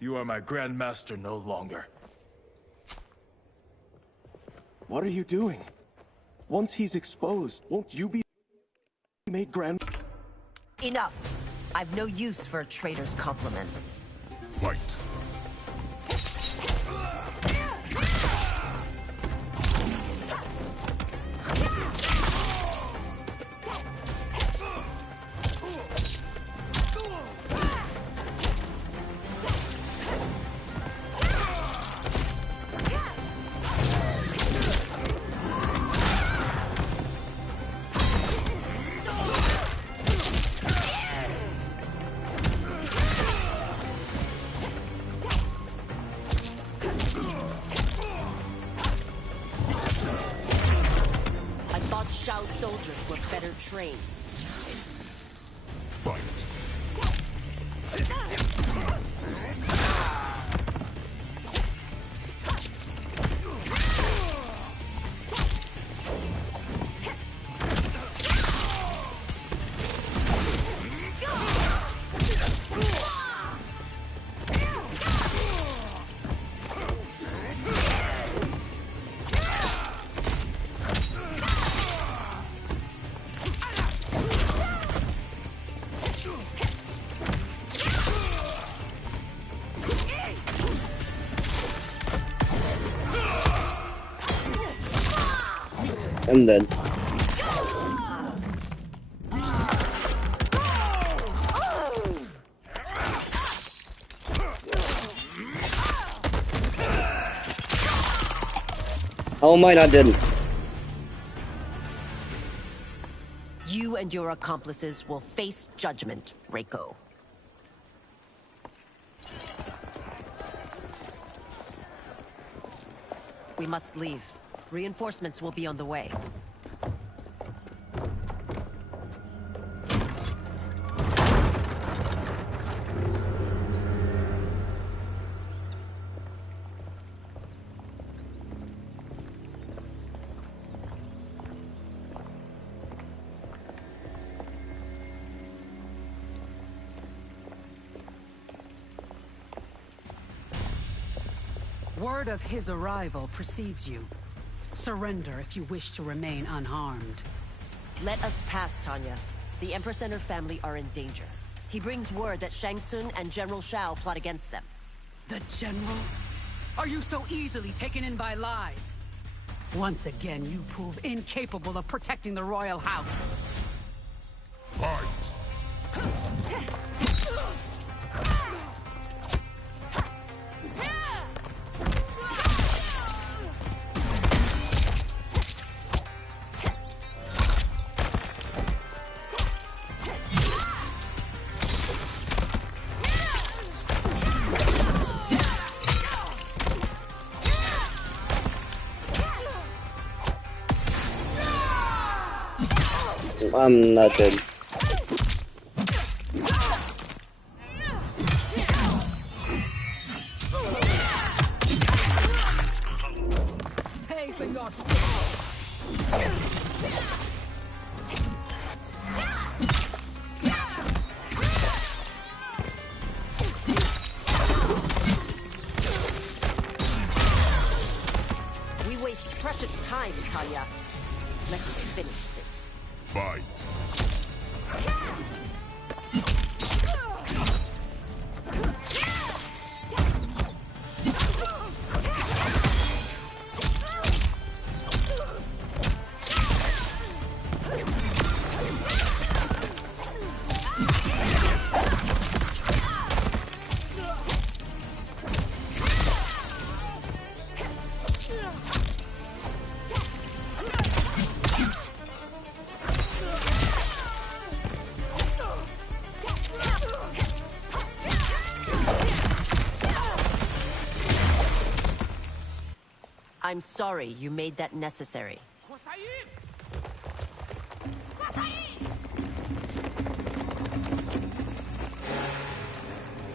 You are my Grand Master no longer. What are you doing? Once he's exposed, won't you be made Grand... Enough. I've no use for a traitor's compliments. Fight. Soldiers were better trained. Fight. I'm dead. How am I not dead? You and your accomplices will face judgment, Reiko. We must leave. Reinforcements will be on the way. Word of his arrival precedes you. Surrender if you wish to remain unharmed. Let us pass, Tanya. The Empress and her family are in danger. He brings word that Shang Tsung and General Shao plot against them. The General? Are you so easily taken in by lies? Once again, you prove incapable of protecting the royal house. Fight. I'm not dead. Pay for your sins. We waste precious time, Tanya. Let's finish this. Fight. I'm sorry you made that necessary.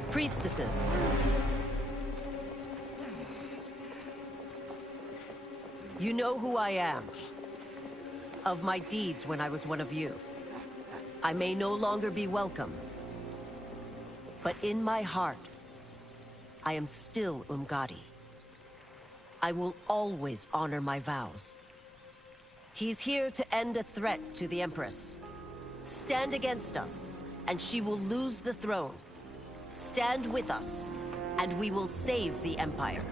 Priestesses. You know who I am. Of my deeds when I was one of you. I may no longer be welcome. But in my heart, I am still Umgadi. I will always honor my vows. He's here to end a threat to the Empress. Stand against us, and she will lose the throne. Stand with us, and we will save the Empire.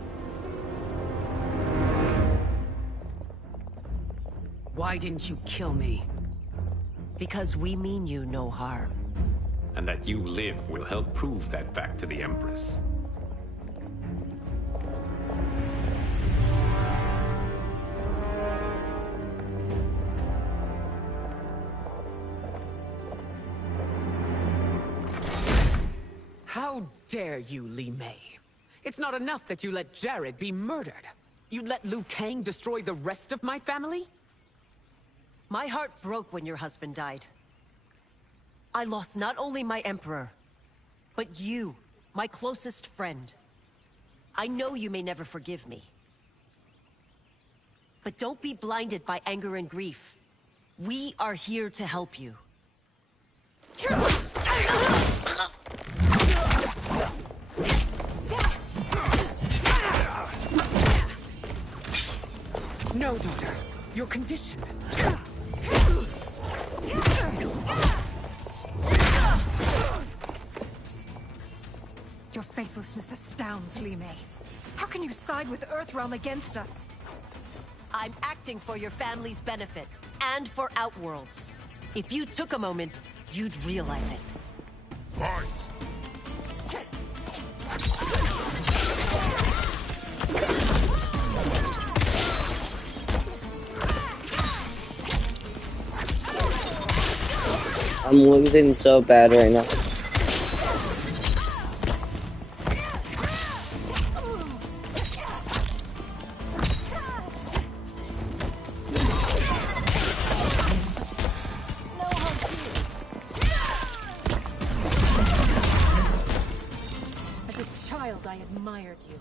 Why didn't you kill me? Because we mean you no harm. And that you live will help prove that fact to the Empress. How dare you, Li Mei? It's not enough that you let Jared be murdered. You'd let Liu Kang destroy the rest of my family? My heart broke when your husband died. I lost not only my emperor, but you, my closest friend. I know you may never forgive me. But don't be blinded by anger and grief. We are here to help you. No, daughter. Your condition. Your faithlessness astounds, Li Mei. How can you side with Earthrealm against us? I'm acting for your family's benefit, and for Outworld's. If you took a moment, you'd realize it. Fight! I'm losing so bad right now. As a child, I admired you.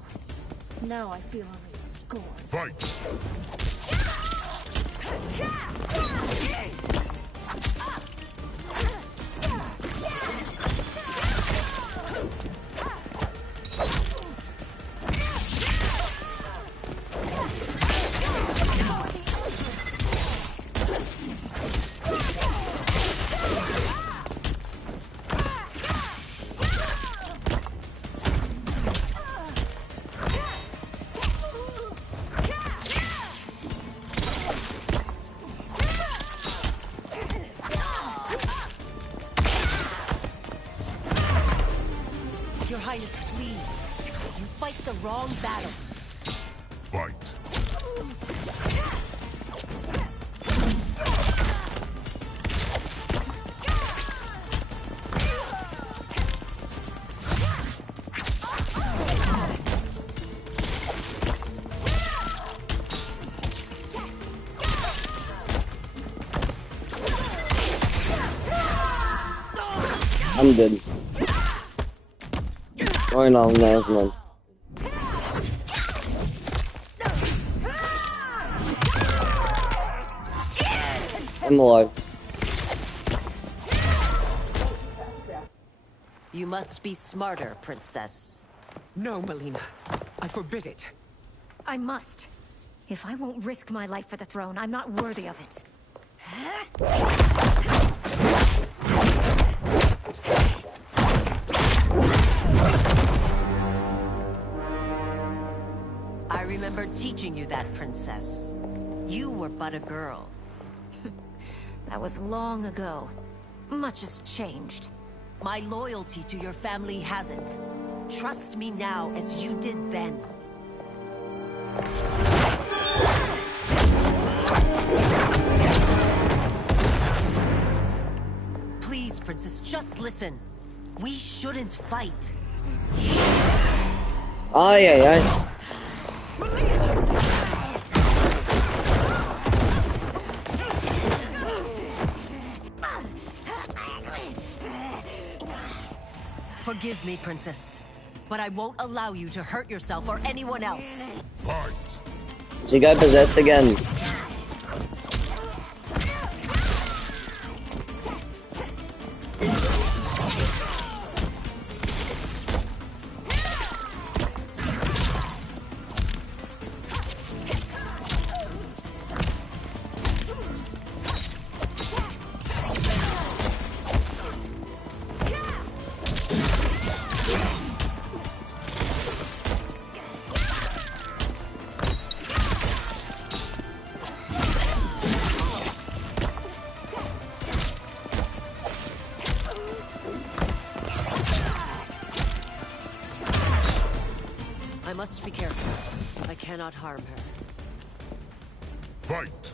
Now I feel only scorn. Fight! Your Highness, please. You fight the wrong battle. Fight! I'm good. Oh no, never mind. I'm alive. You must be smarter, Princess. No, Melina. I forbid it. I must. If I won't risk my life for the throne, I'm not worthy of it. I remember teaching you that, Princess. You were but a girl. That was long ago. Much has changed. My loyalty to your family hasn't. Trust me now as you did then. Please, Princess, just listen. We shouldn't fight. Ay, ay, ay. Forgive me, Princess, but I won't allow you to hurt yourself or anyone else. Fight! She got possessed again. I must be careful. I cannot harm her. Fight!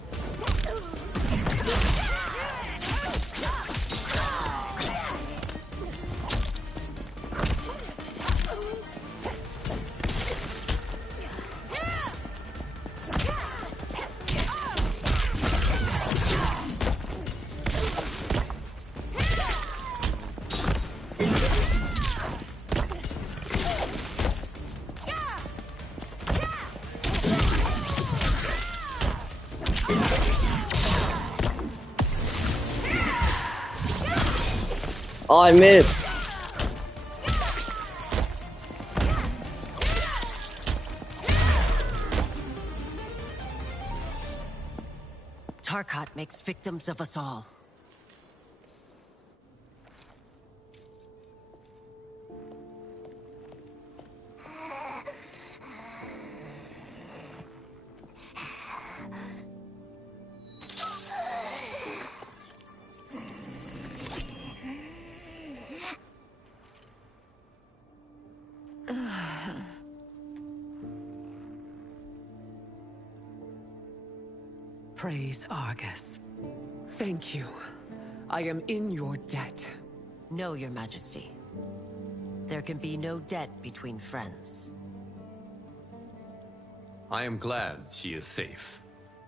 Oh, I missed. Tarkat makes victims of us all. Praise Argus. Thank you. I am in your debt. No, Your Majesty. There can be no debt between friends. I am glad she is safe,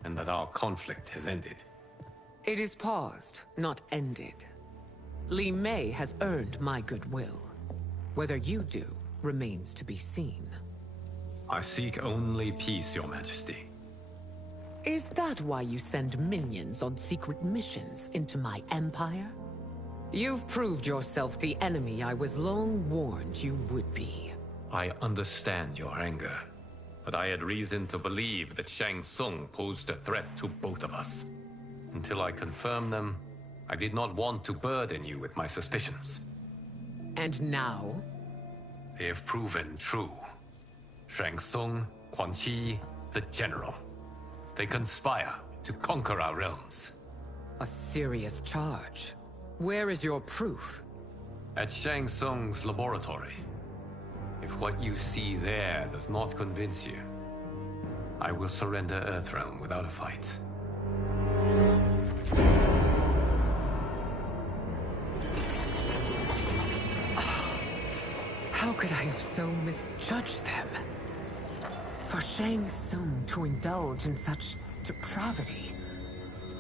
and that our conflict has ended. It is paused, not ended. Li Mei has earned my goodwill. Whether you do remains to be seen. I seek only peace, Your Majesty. Is that why you send minions on secret missions into my empire? You've proved yourself the enemy I was long warned you would be. I understand your anger, but I had reason to believe that Shang Tsung posed a threat to both of us. Until I confirmed them, I did not want to burden you with my suspicions. And now? They have proven true. Shang Tsung, Quan Chi, the General. They conspire to conquer our realms. A serious charge. Where is your proof? At Shang Tsung's laboratory. If what you see there does not convince you, I will surrender Earthrealm without a fight. How could I have so misjudged them? For Shang Tsung to indulge in such depravity,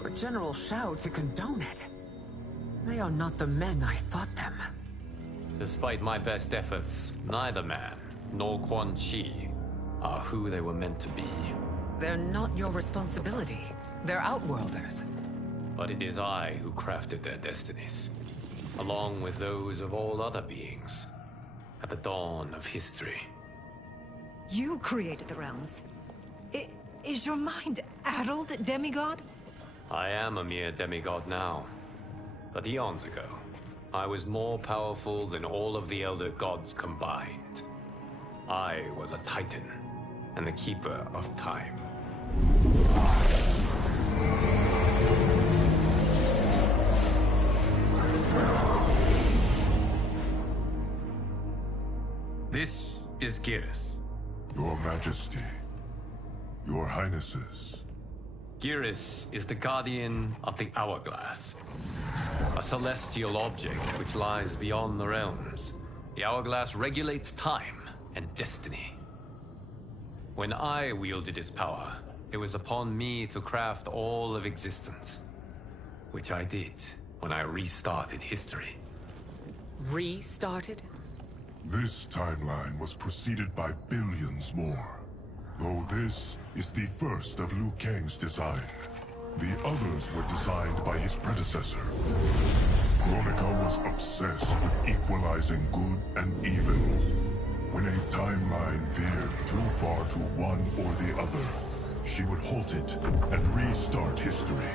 for General Shao to condone it, they are not the men I thought them. Despite my best efforts, neither man nor Quan Chi are who they were meant to be. They're not your responsibility. They're Outworlders. But it is I who crafted their destinies, along with those of all other beings, at the dawn of history. You created the realms. Is your mind addled, demigod? I am a mere demigod now. But eons ago, I was more powerful than all of the Elder Gods combined. I was a Titan, and the Keeper of Time. This is Geras. Your Majesty, Your Highnesses. Geras is the guardian of the Hourglass, a celestial object which lies beyond the realms. The Hourglass regulates time and destiny. When I wielded its power, it was upon me to craft all of existence, which I did when I restarted history. Restarted? This timeline was preceded by billions more. Though this is the first of Liu Kang's design. The others were designed by his predecessor. Kronika was obsessed with equalizing good and evil. When a timeline veered too far to one or the other, she would halt it and restart history,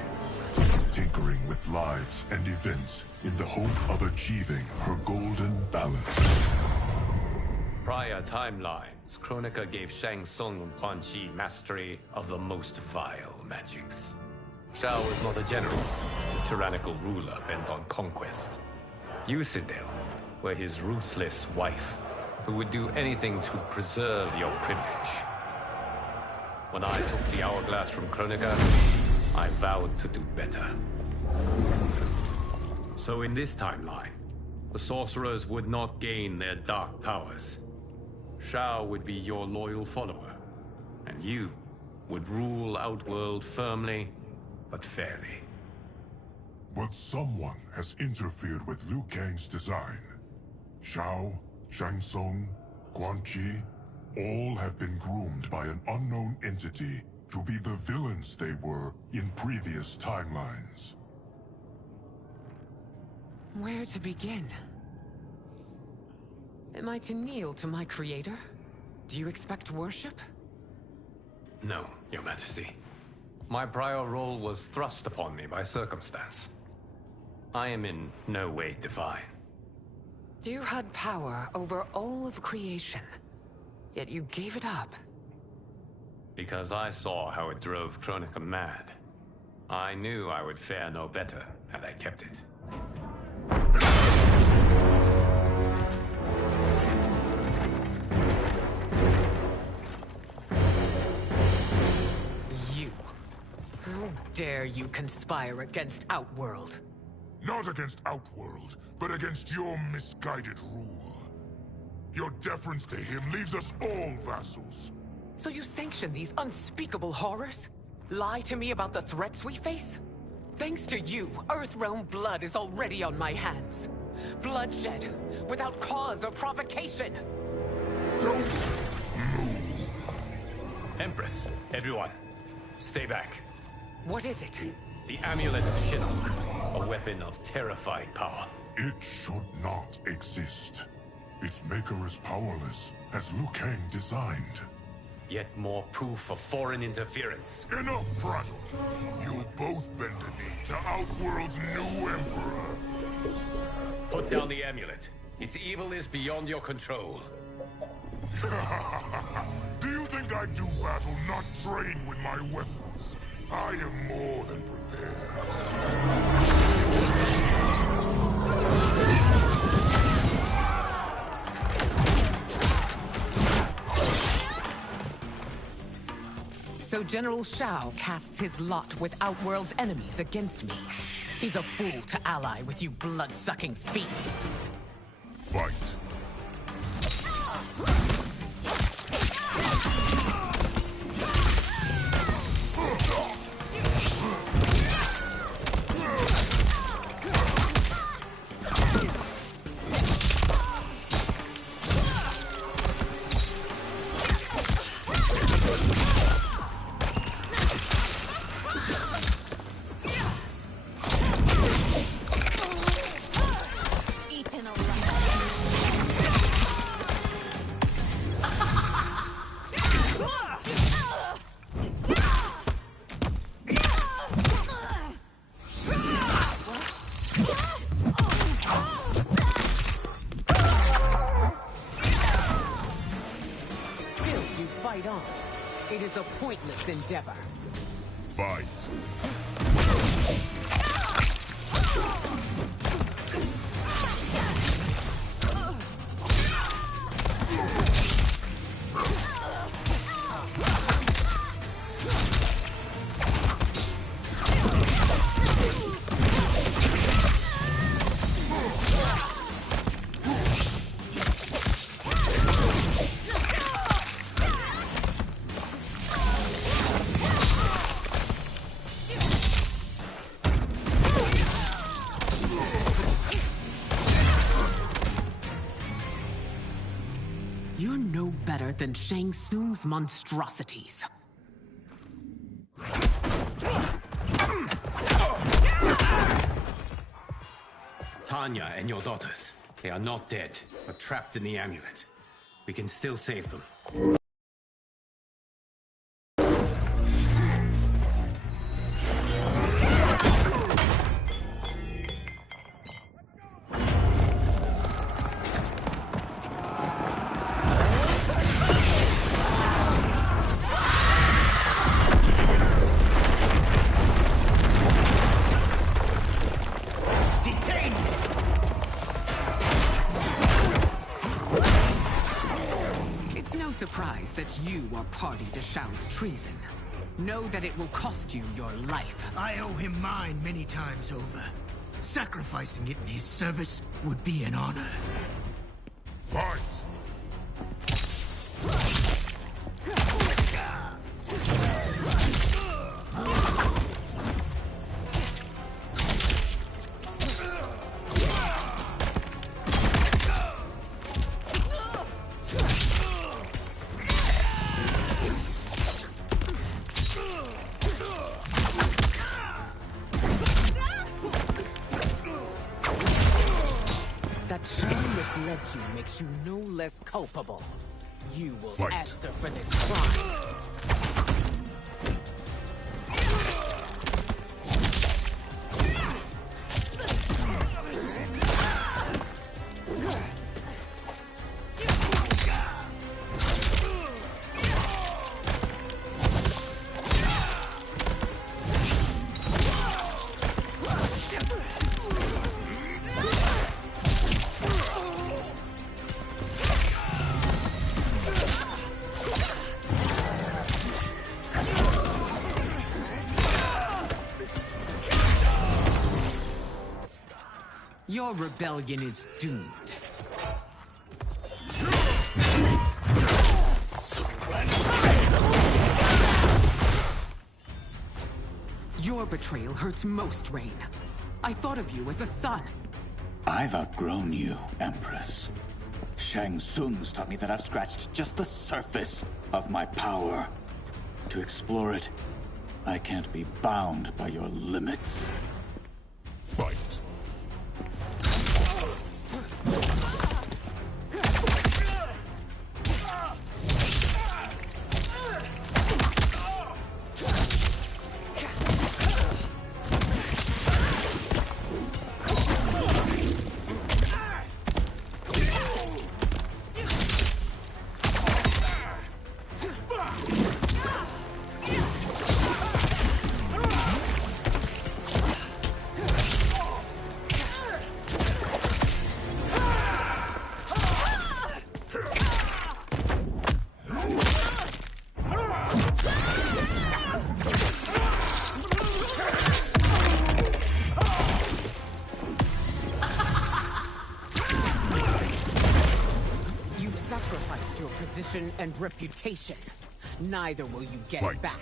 tinkering with lives and events in the hope of achieving her golden balance. prior timelines, Kronika gave Shang Tsung and Quan Chi mastery of the most vile magics. Shao was not a general, a tyrannical ruler bent on conquest. Yusidel were his ruthless wife, who would do anything to preserve your privilege. When I took the hourglass from Kronika, I vowed to do better. So in this timeline, the sorcerers would not gain their dark powers. Shao would be your loyal follower, and you would rule Outworld firmly, but fairly. But someone has interfered with Liu Kang's design. Shao, Shang Tsung, Quan Chi, all have been groomed by an unknown entity to be the villains they were in previous timelines. Where to begin? Am I to kneel to my creator? Do you expect worship? No, Your Majesty. My prior role was thrust upon me by circumstance. I am in no way divine. You had power over all of creation, yet you gave it up. Because I saw how it drove Kronika mad. I knew I would fare no better had I kept it. You. How dare you conspire against Outworld? Not against Outworld, but against your misguided rule. Your deference to him leaves us all vassals. So you sanction these unspeakable horrors? Lie to me about the threats we face? Thanks to you, Earthrealm blood is already on my hands. Bloodshed, without cause or provocation. Don't move. Empress, everyone, stay back. What is it? The Amulet of Shinnok, a weapon of terrifying power. It should not exist. Its maker is powerless, as Liu Kang designed. Yet more proof of foreign interference. Enough prattle! You both bend a knee to Outworld's new emperor. Put down the amulet. Its evil is beyond your control. Do you think I do battle not trained with my weapons? I am more than prepared. So General Shao casts his lot with Outworld's enemies against me. He's a fool to ally with you blood-sucking fiends. Fight. It is a pointless endeavor. Fight. You're no better than Shang Tsung's monstrosities. Tanya and your daughters. They are not dead, but trapped in the amulet. We can still save them. surprised that you are party to Shao's treason. Know that it will cost you your life. I owe him mine many times over. Sacrificing it in his service would be an honor. Fight! That Shao misled you makes you no less culpable. You will Fight. answer for this crime. Your rebellion is doomed. Your betrayal hurts most, Rain. I thought of you as a son. I've outgrown you, Empress. Shang Tsung's taught me that I've scratched just the surface of my power. To explore it, I can't be bound by your limits. Fight! And reputation. Neither will you get Fight. back.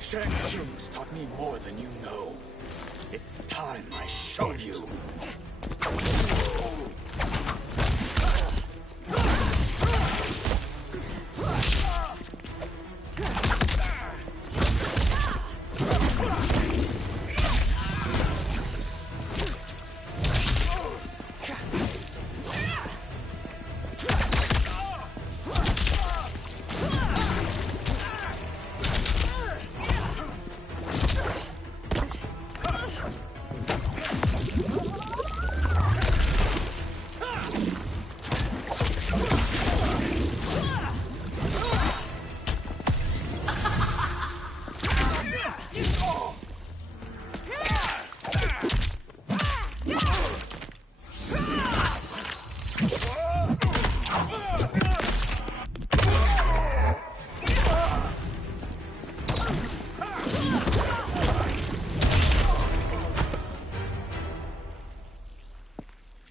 Shang Tsung's taught me more than you know. It's time I show you.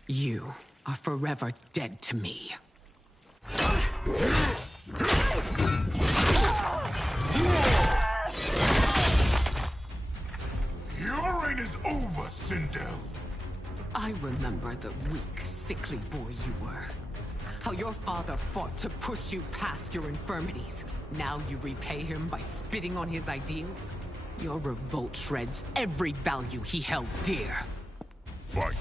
You are forever dead to me. Your reign is over, Sindel. I remember the weak, sickly boy you were. How your father fought to push you past your infirmities. Now you repay him by spitting on his ideals? Your revolt shreds every value he held dear. Fight.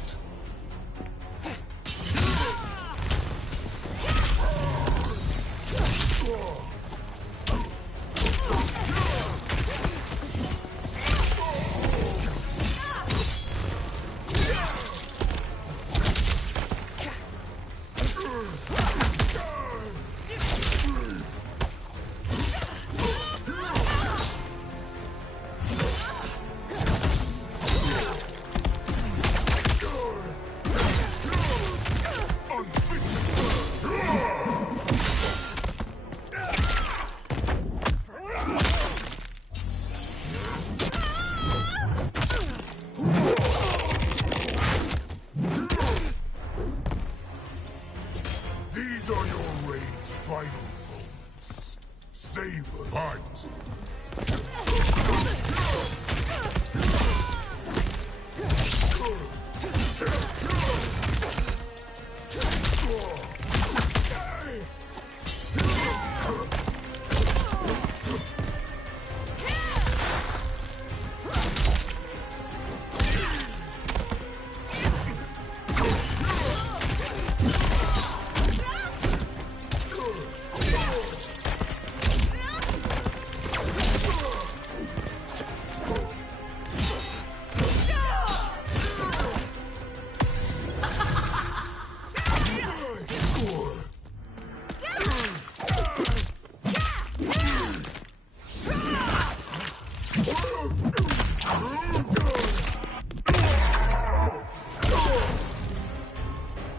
These are your raid's final moments. Savor. Fight.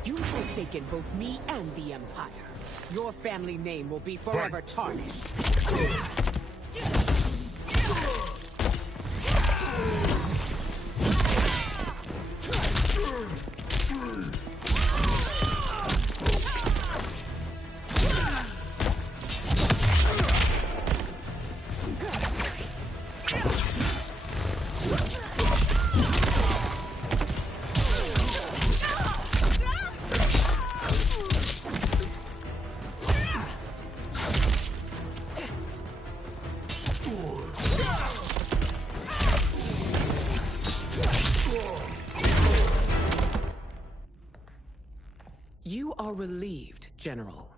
You've forsaken both me and the Empire. Your family name will be forever tarnished. You are relieved, General.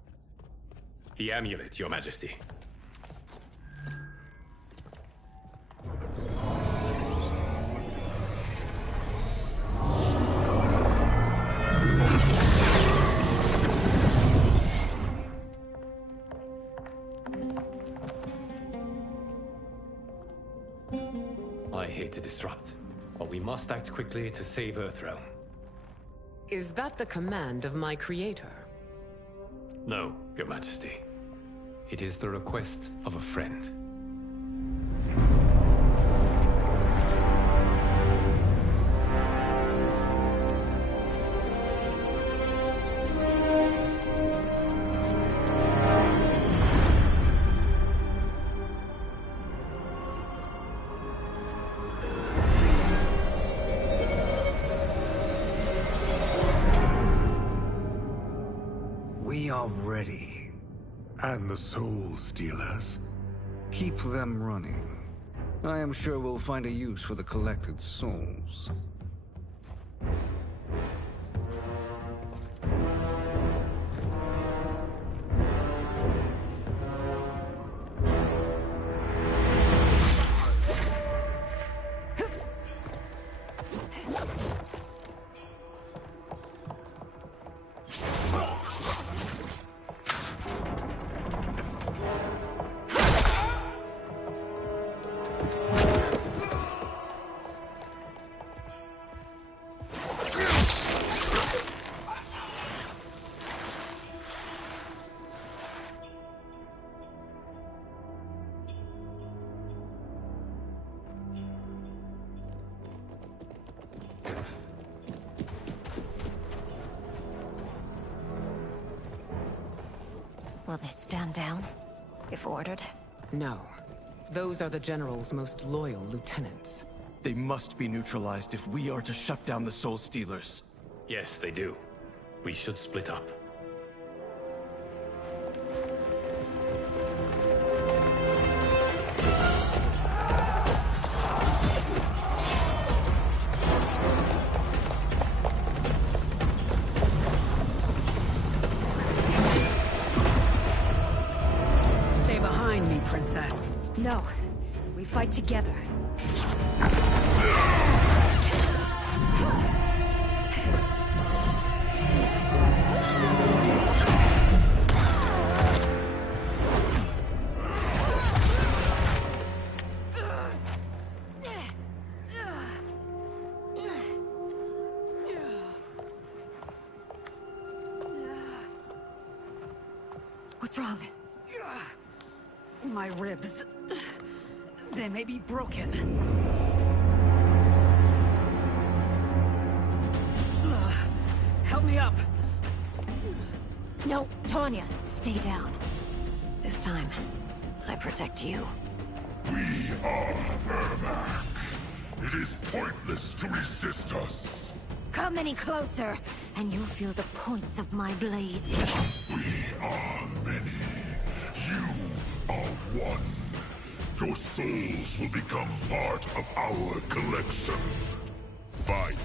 The amulet, Your Majesty. I hate to disrupt, but we must act quickly to save Earthrealm. Is that the command of my creator? No, Your Majesty. It is the request of a friend. We are ready. And the Soul Stealers? Keep them running. I am sure we'll find a use for the collected souls. Will they stand down, if ordered? No. Those are the General's most loyal lieutenants. They must be neutralized if we are to shut down the Soul Stealers. Yes, they do. We should split up. fight together. What's wrong? My ribs. They may be broken. Help me up. No, Tanya, stay down. This time, I protect you. We are Ermac. It is pointless to resist us. Come any closer, and you'll feel the points of my blades. We are many. You are one. Your souls will become part of our collection. Fight.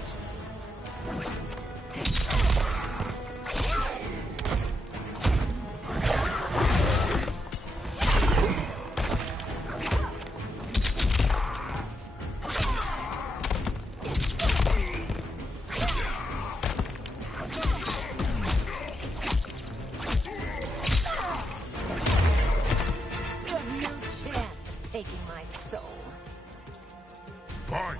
Taking my soul. Fight!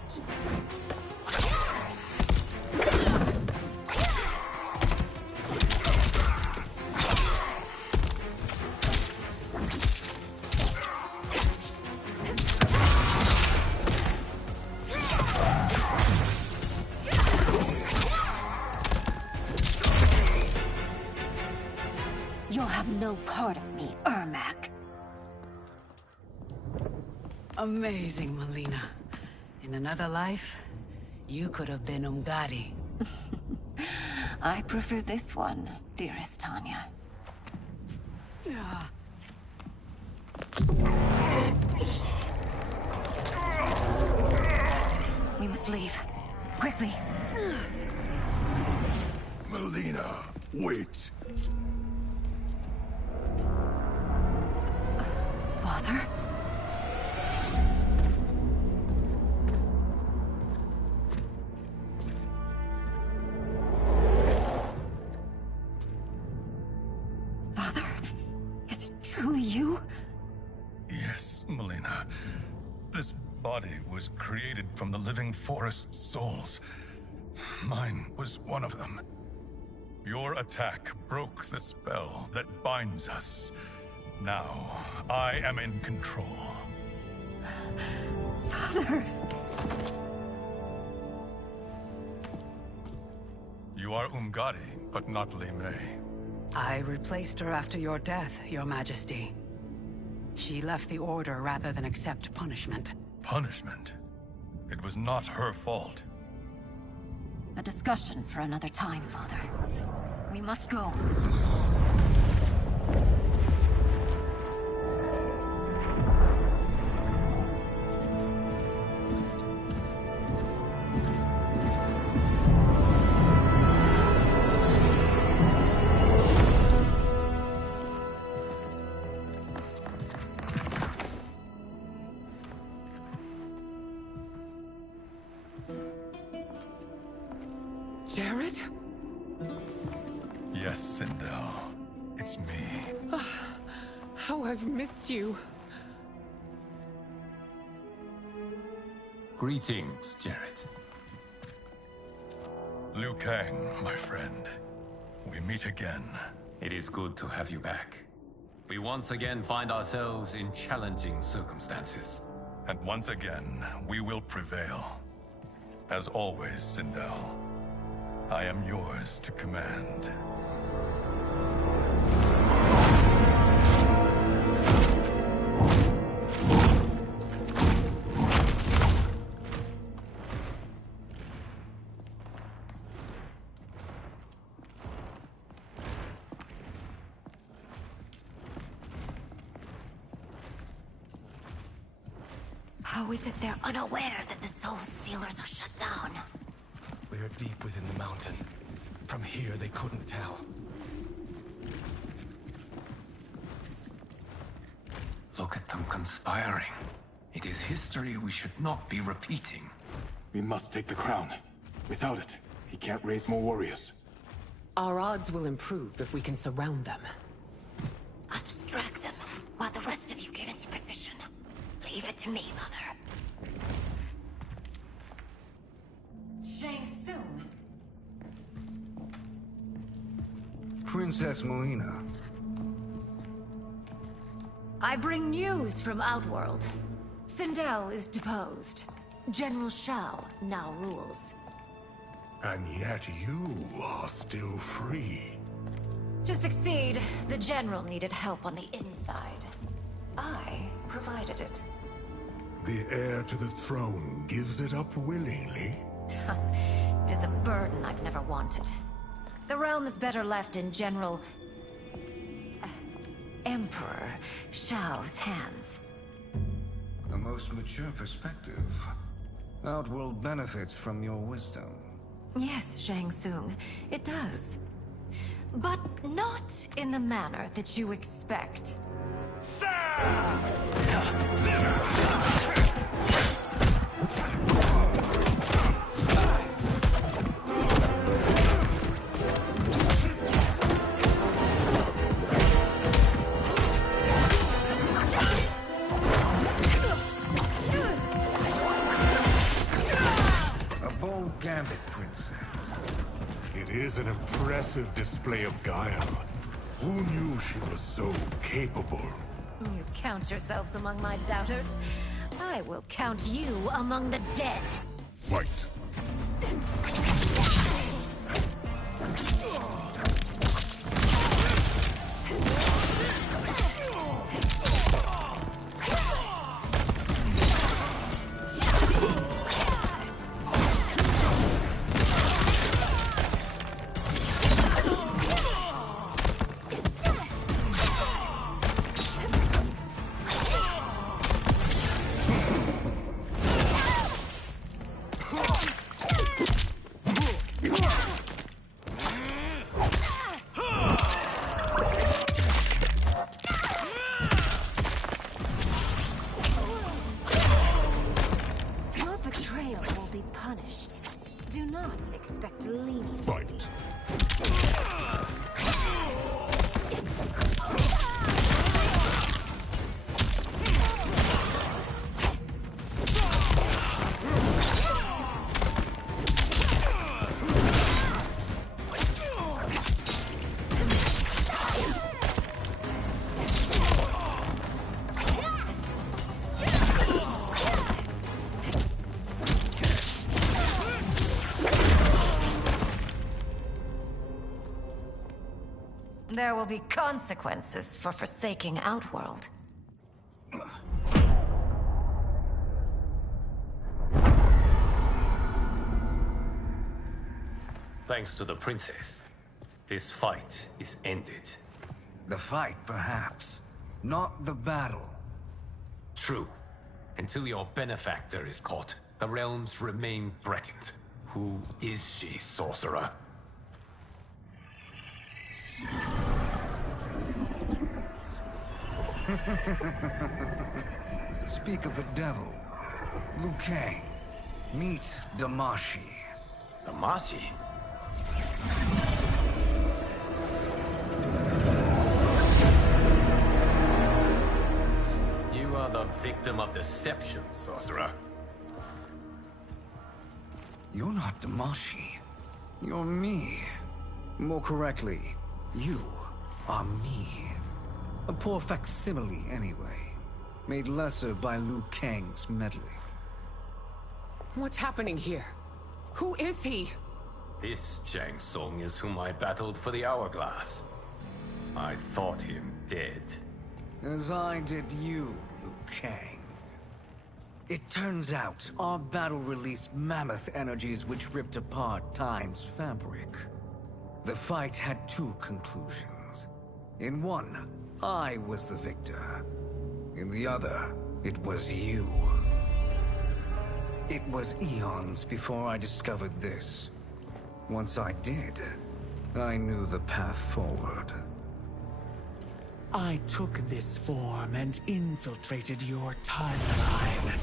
You'll have no part of me, Ermac. Amazing, Melina. In another life, you could have been Umgadi. I prefer this one, dearest Tanya. We must leave. Quickly. Melina, wait. Father? Father? Is it truly you? Yes, Melina. This body was created from the living forest's souls. Mine was one of them. Your attack broke the spell that binds us. Now, I am in control. Father! You are Umgadi, but not Li Mei. I replaced her after your death, Your Majesty. She left the Order rather than accept punishment. Punishment? It was not her fault. A discussion for another time, Father. We must go. Jared? Yes, Sindel. It's me. How I've missed you. Greetings, Jared. Liu Kang, my friend. We meet again. It is good to have you back. We once again find ourselves in challenging circumstances. And once again, we will prevail. As always, Sindel, I am yours to command. How is it they're unaware that the Soul Stealers are shut down? We are deep within the mountain. From here, they couldn't tell. Look at them conspiring. It is history we should not be repeating. We must take the crown. Without it, he can't raise more warriors. Our odds will improve if we can surround them. I'll distract them while the rest of you get into position. Leave it to me, Mother. Shang Tsung. Princess Melina. I bring news from Outworld. Sindel is deposed. General Shao now rules. And yet you are still free. To succeed, the General needed help on the inside. I provided it. The heir to the throne gives it up willingly. It is a burden I've never wanted. The realm is better left in General... Emperor Shao's hands. A most mature perspective. Outworld benefits from your wisdom. Yes, Shang Tsung, it does. But not in the manner that you expect. Gambit, Princess. It is an impressive display of guile. Who knew she was so capable? You count yourselves among my doubters. I will count you among the dead. Fight! There will be consequences for forsaking Outworld. Thanks to the princess, this fight is ended. The fight, perhaps. Not the battle. True. Until your benefactor is caught, the realms remain threatened. Who is she, sorcerer? Speak of the devil. Liu Kang. Meet Damashi. Damashi? You are the victim of deception, sorcerer. You're not Damashi. You're me. More correctly, you are me. A poor facsimile, anyway. Made lesser by Liu Kang's meddling. What's happening here? Who is he? This Shang Tsung is whom I battled for the Hourglass. I thought him dead. As I did you, Liu Kang. It turns out our battle released mammoth energies which ripped apart time's fabric. The fight had two conclusions. In one, I was the victor. In the other, it was you. It was eons before I discovered this. Once I did, I knew the path forward. I took this form and infiltrated your timeline.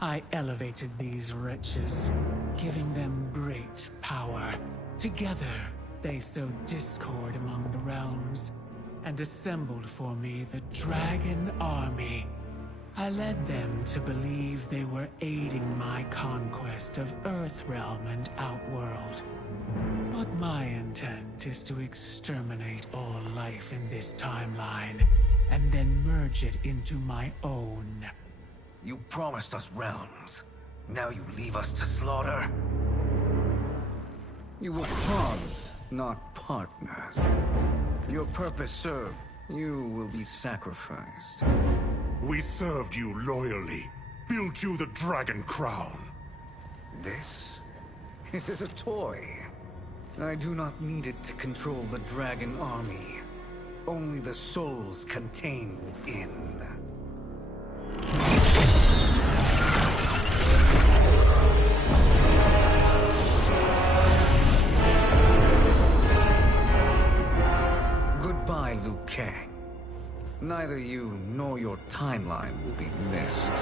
I elevated these wretches, giving them great power. Together, they sowed discord among the realms, and assembled for me the Dragon Army. I led them to believe they were aiding my conquest of Earthrealm and Outworld. But my intent is to exterminate all life in this timeline, and then merge it into my own. You promised us realms. Now you leave us to slaughter? You were pawns, not partners. Your purpose served. You will be sacrificed. We served you loyally, built you the Dragon Crown. This is a toy. I do not need it to control the Dragon Army. Only the souls contained within. Goodbye, Liu Kang. Neither you nor your timeline will be missed.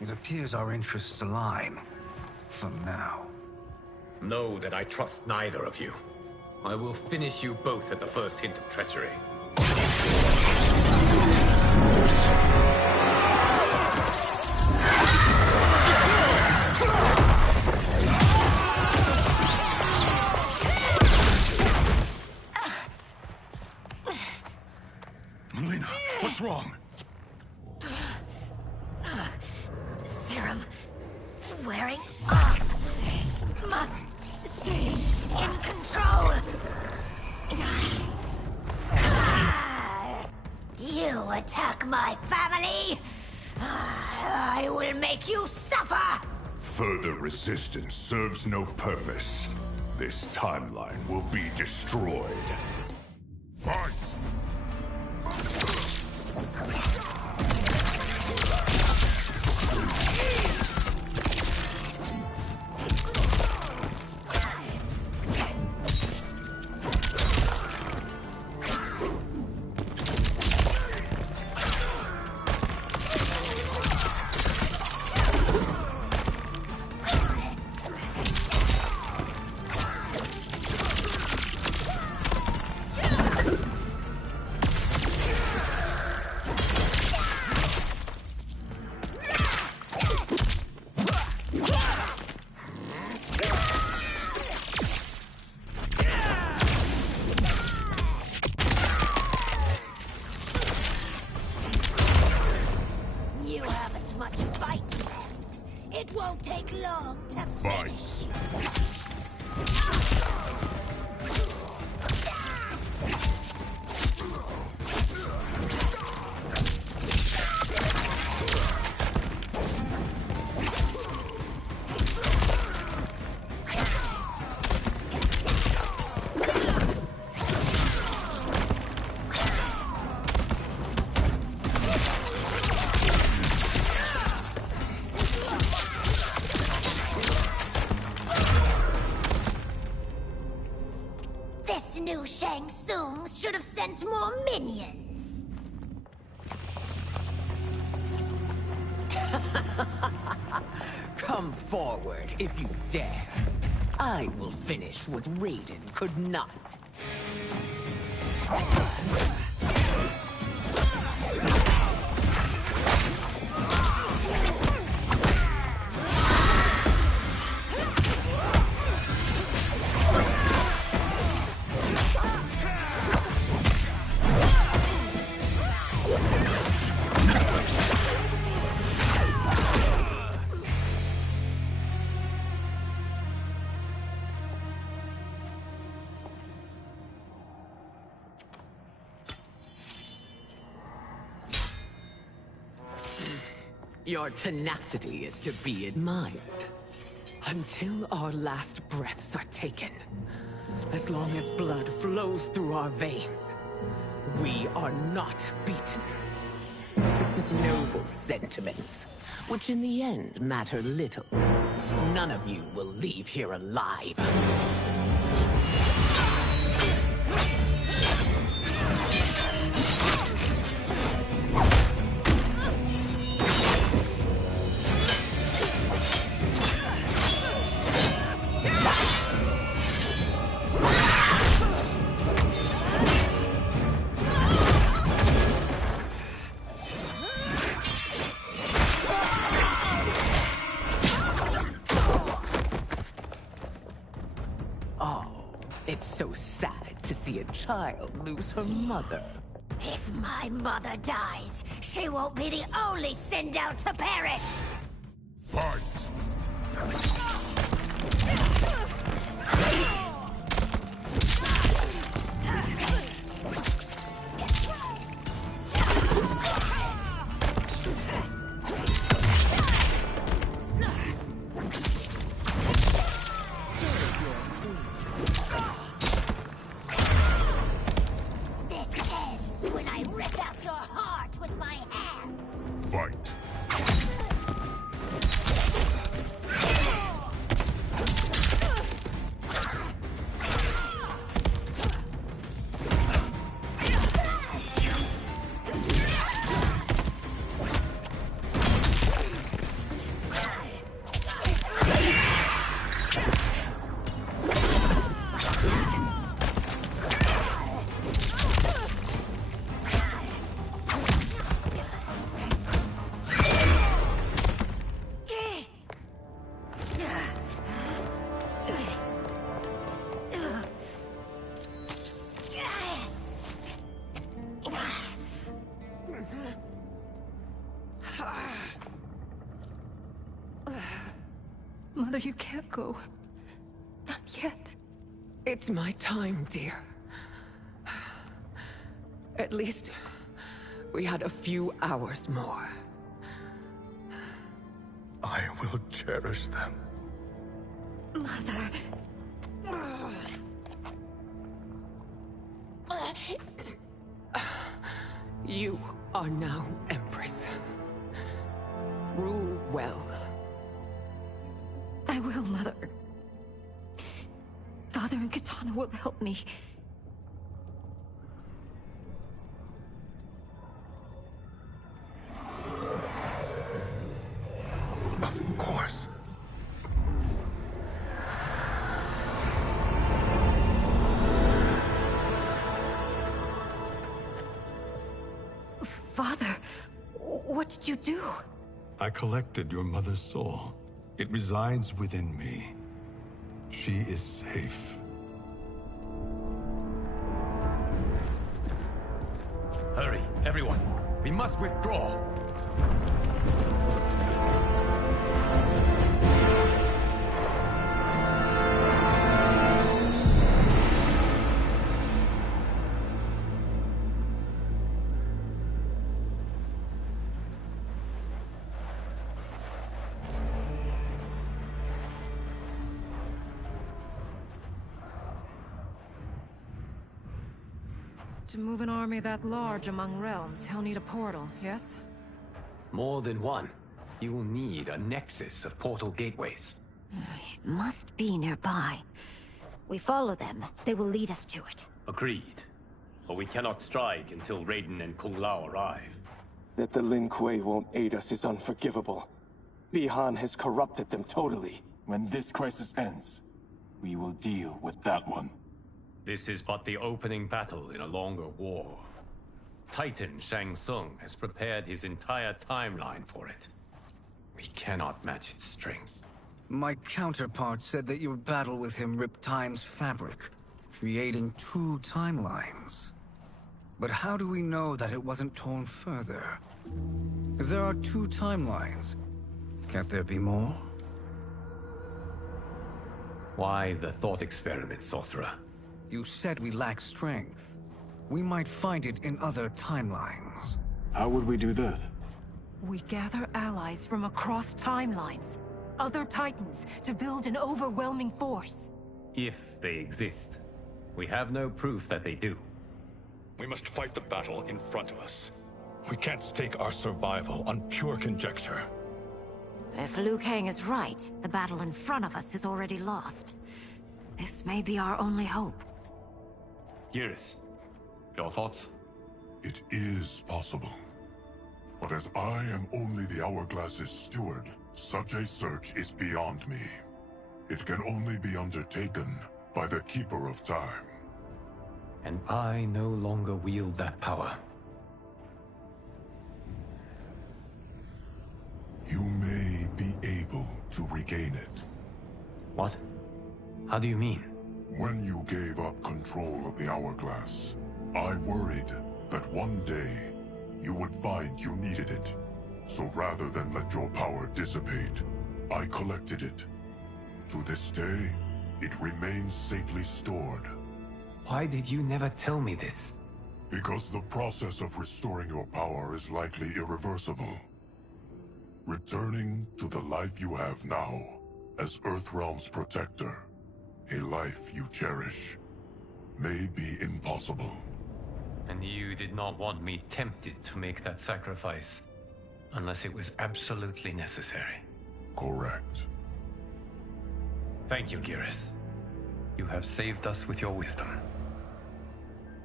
It appears our interests align. For now. Know that I trust neither of you. I will finish you both at the first hint of treachery. Melina, what's wrong? Serum wearing off. Must stay in control. You attack my family. I will make you suffer. Further resistance serves no purpose. This timeline will be destroyed. Fight! You haven't much fight left. It won't take long to finish. This new Shang Tsung should have sent more minions. Come forward if you dare. I will finish what Raiden could not. Your tenacity is to be admired. Until our last breaths are taken. As long as blood flows through our veins, we are not beaten. Noble sentiments, which in the end matter little. None of you will leave here alive. It's so sad to see a child lose her mother. If my mother dies, she won't be the only Sindel to perish! Fight! Fight. Mother, you can't go. Not yet. It's my time, dear. At least we had a few hours more. I will cherish them. Mother... You are now Empress. Rule well. I will, Mother. Father and Katana will help me. Of course. Father, what did you do? I collected your mother's soul. It resides within me. She is safe. Hurry, everyone. We must withdraw. To move an army that large among realms, he'll need a portal, yes? More than one. You will need a nexus of portal gateways. It must be nearby. We follow them. They will lead us to it. Agreed. But we cannot strike until Raiden and Kung Lao arrive. That the Lin Kuei won't aid us is unforgivable. Bi-Han has corrupted them totally. When this crisis ends, we will deal with that one. This is but the opening battle in a longer war. Titan Shang Tsung has prepared his entire timeline for it. We cannot match its strength. My counterpart said that your battle with him ripped time's fabric, creating 2 timelines. But how do we know that it wasn't torn further? If there are 2 timelines, can't there be more? Why the thought experiment, Sorcerer? You said we lack strength. We might find it in other timelines. How would we do that? We gather allies from across timelines, other Titans, to build an overwhelming force. If they exist. We have no proof that they do. We must fight the battle in front of us. We can't stake our survival on pure conjecture. If Liu Kang is right, the battle in front of us is already lost. This may be our only hope. Geras, your thoughts? It is possible. But as I am only the Hourglass's steward, such a search is beyond me. It can only be undertaken by the Keeper of Time. And I no longer wield that power. You may be able to regain it. What? How do you mean? When you gave up control of the Hourglass, I worried that one day you would find you needed it. So rather than let your power dissipate, I collected it. To this day, it remains safely stored. Why did you never tell me this? Because the process of restoring your power is likely irreversible. Returning to the life you have now, as Earthrealm's protector, a life you cherish, may be impossible. And you did not want me tempted to make that sacrifice, unless it was absolutely necessary. Correct. Thank you, Geras. You have saved us with your wisdom.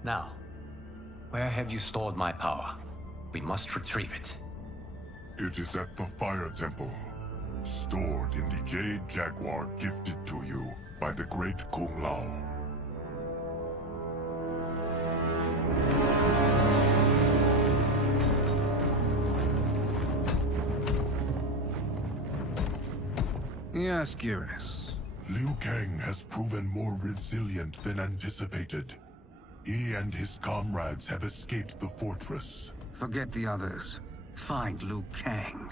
Now, where have you stored my power? We must retrieve it. It is at the Fire Temple, stored in the Jade Jaguar gifted to you by the great Kung Lao. Yes, Geras. Liu Kang has proven more resilient than anticipated. He and his comrades have escaped the fortress. Forget the others. Find Liu Kang.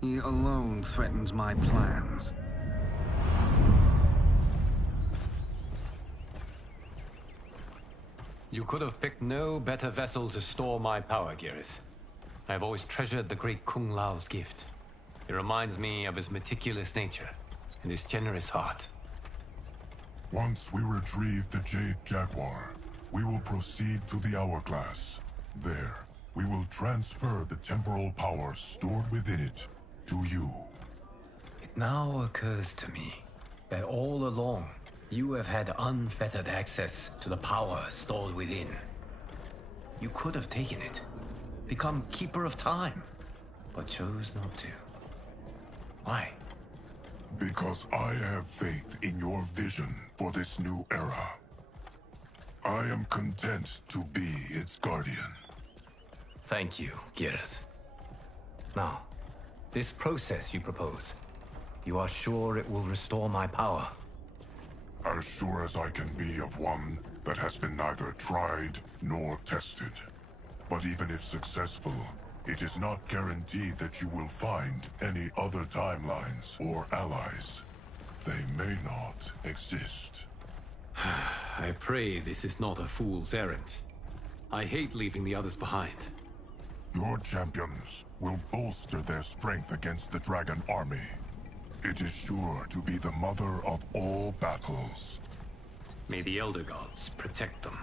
He alone threatens my plans. You could have picked no better vessel to store my power, Geras. I have always treasured the great Kung Lao's gift. It reminds me of his meticulous nature and his generous heart. Once we retrieve the Jade Jaguar, we will proceed to the Hourglass. There, we will transfer the temporal power stored within it to you. It now occurs to me that all along, you have had unfettered access to the power stored within. You could have taken it, become Keeper of Time, but chose not to. Why? Because I have faith in your vision for this new era. I am content to be its guardian. Thank you, Geras. Now, this process you propose, you are sure it will restore my power? As sure as I can be of one that has been neither tried nor tested. But even if successful, it is not guaranteed that you will find any other timelines or allies. They may not exist. I pray this is not a fool's errand. I hate leaving the others behind. Your champions will bolster their strength against the Dragon Army. It is sure to be the mother of all battles. May the Elder Gods protect them.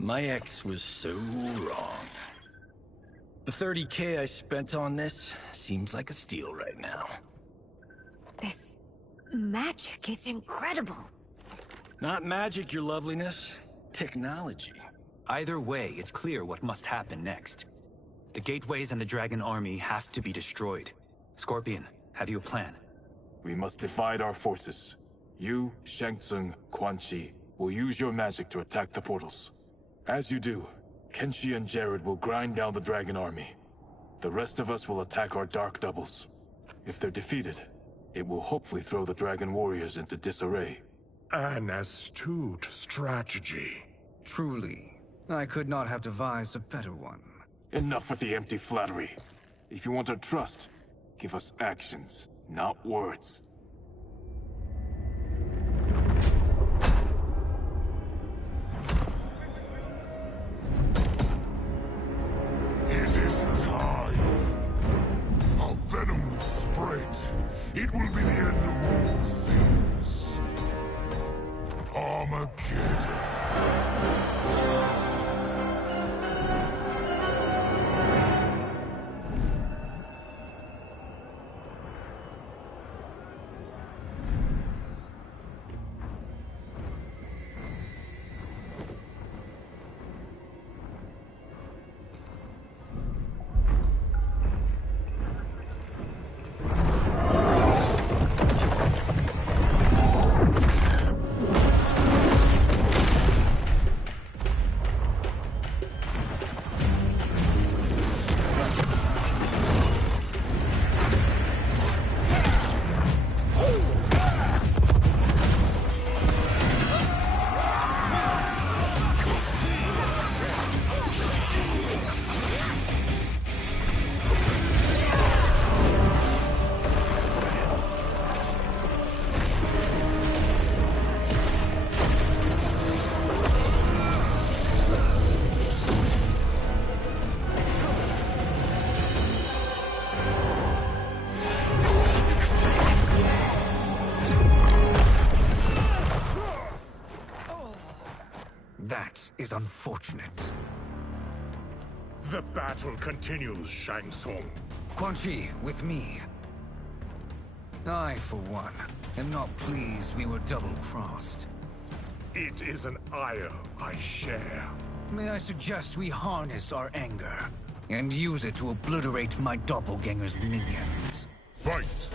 My ex was so wrong. The 30K I spent on this seems like a steal right now. This magic is incredible. Not magic, your loveliness. Technology. Either way, it's clear what must happen next. The gateways and the dragon army have to be destroyed. Scorpion, have you a plan? We must divide our forces. You, Shang Tsung, Quan Chi, will use your magic to attack the portals. As you do, Kenshi and Jared will grind down the dragon army. The rest of us will attack our dark doubles. If they're defeated, it will hopefully throw the dragon warriors into disarray. An astute strategy. Truly, I could not have devised a better one. Enough with the empty flattery. If you want our trust, give us actions, not words. It is time. Our venom will spread. It will be the end of all things. Armageddon. That is unfortunate. The battle continues, Shang Tsung. Quan Chi, with me. I, for one, am not pleased we were double-crossed. It is an ire I share. May I suggest we harness our anger and use it to obliterate my doppelganger's minions? Fight!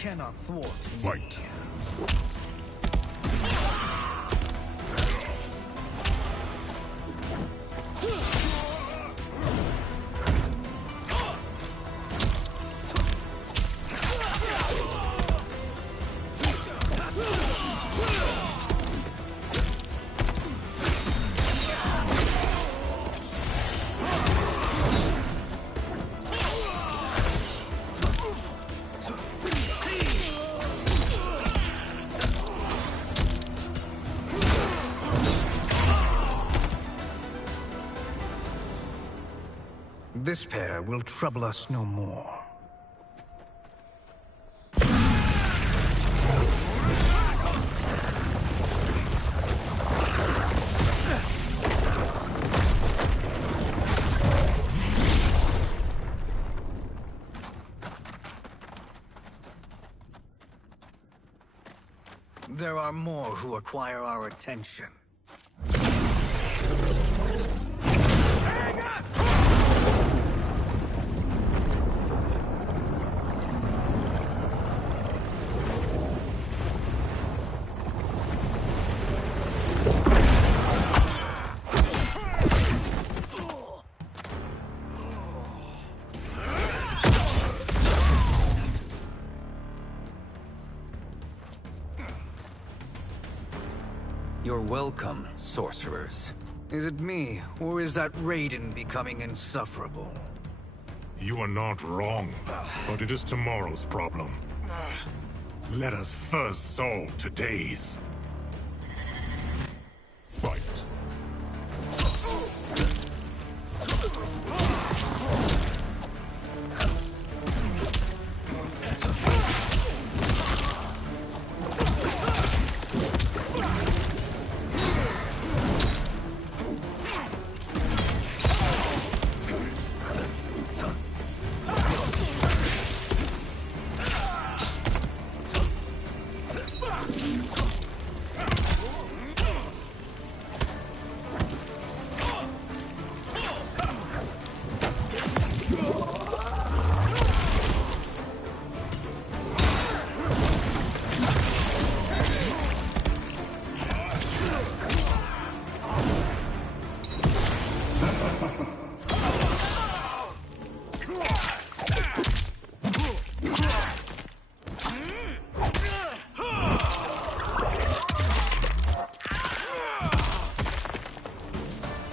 Cannot thwart. Fight. This pair will trouble us no more. There are more who acquire our attention. Welcome, sorcerers. Is it me, or is that Raiden becoming insufferable? You are not wrong, but it is tomorrow's problem. Let us first solve today's. Fight.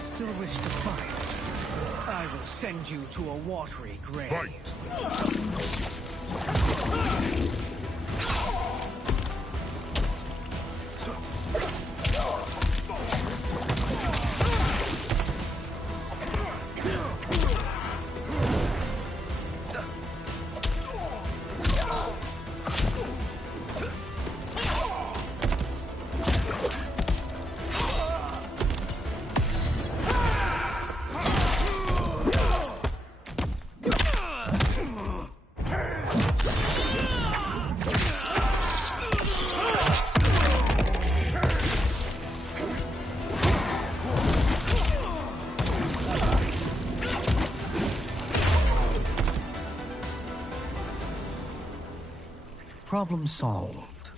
Still wish to fight? I will send you to a watery grave. Fight! Problem solved.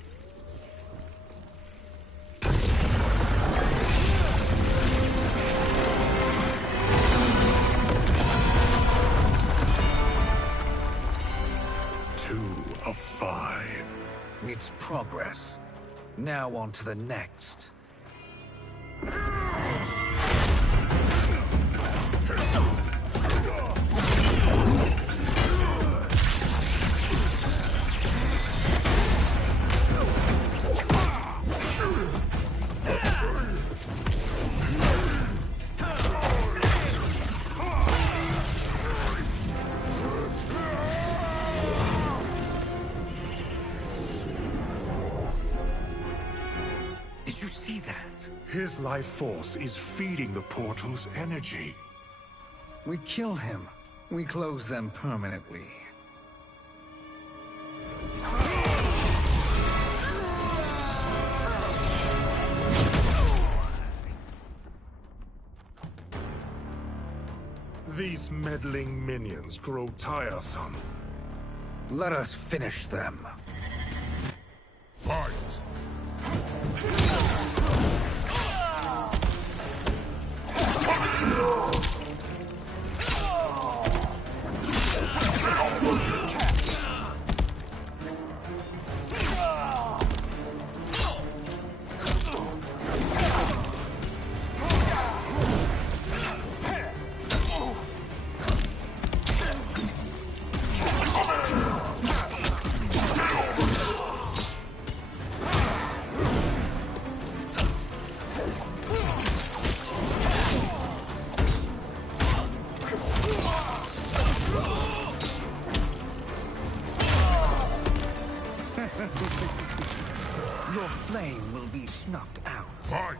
Two of 5. It's progress. Now on to the next. Did you see that? His life force is feeding the portal's energy. We kill him. We close them permanently. These meddling minions grow tiresome. Let us finish them. Fight! Your flame will be snuffed out. Fight!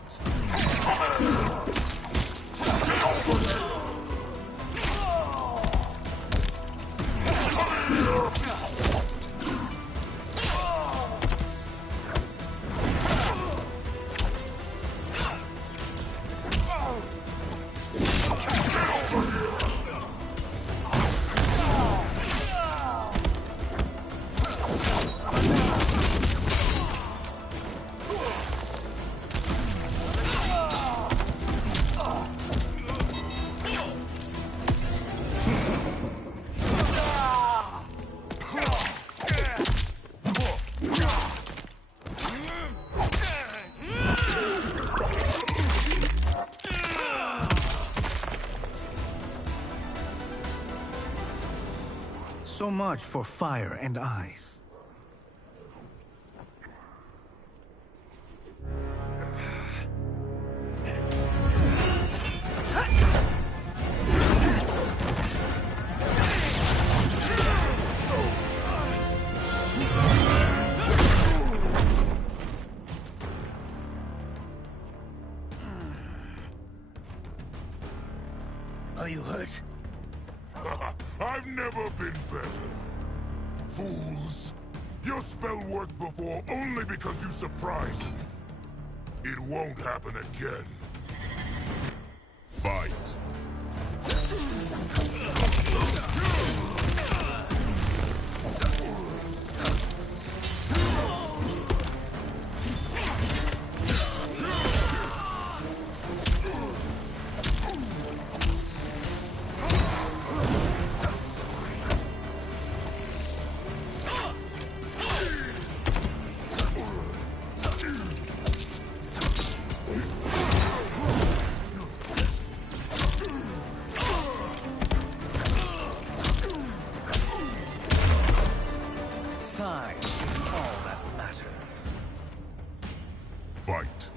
So much for fire and ice. Are you hurt? I've never been better. Fools. Your spell worked before only because you surprised me. It won't happen again. Fight. Size is all that matters. Fight.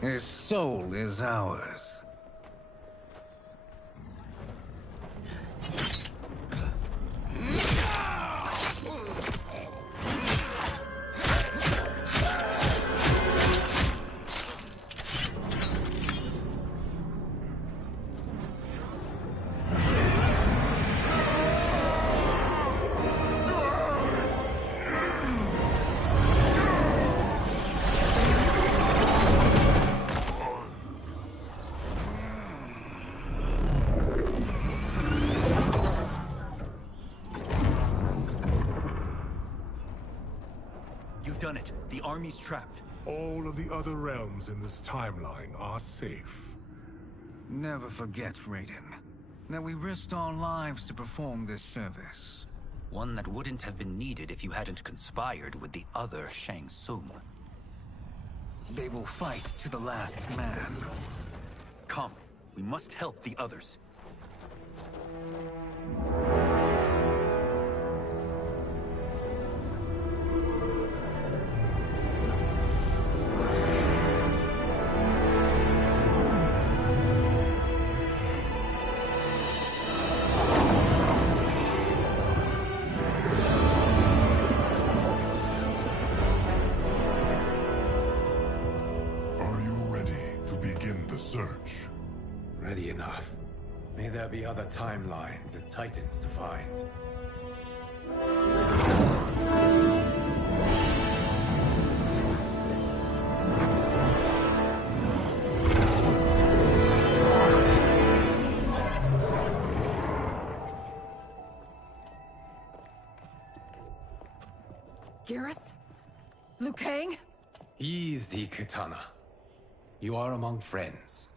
His soul is ours. You've done it. The army's trapped. All of the other realms in this timeline are safe. Never forget, Raiden, that we risked our lives to perform this service. One that wouldn't have been needed if you hadn't conspired with the other Shang Tsung. They will fight to the last man. Come, we must help the others. Are you ready to begin the search? Ready enough. May there be other timelines and titans to find. Garrus? Liu Kang? Easy, Kitana. You are among friends.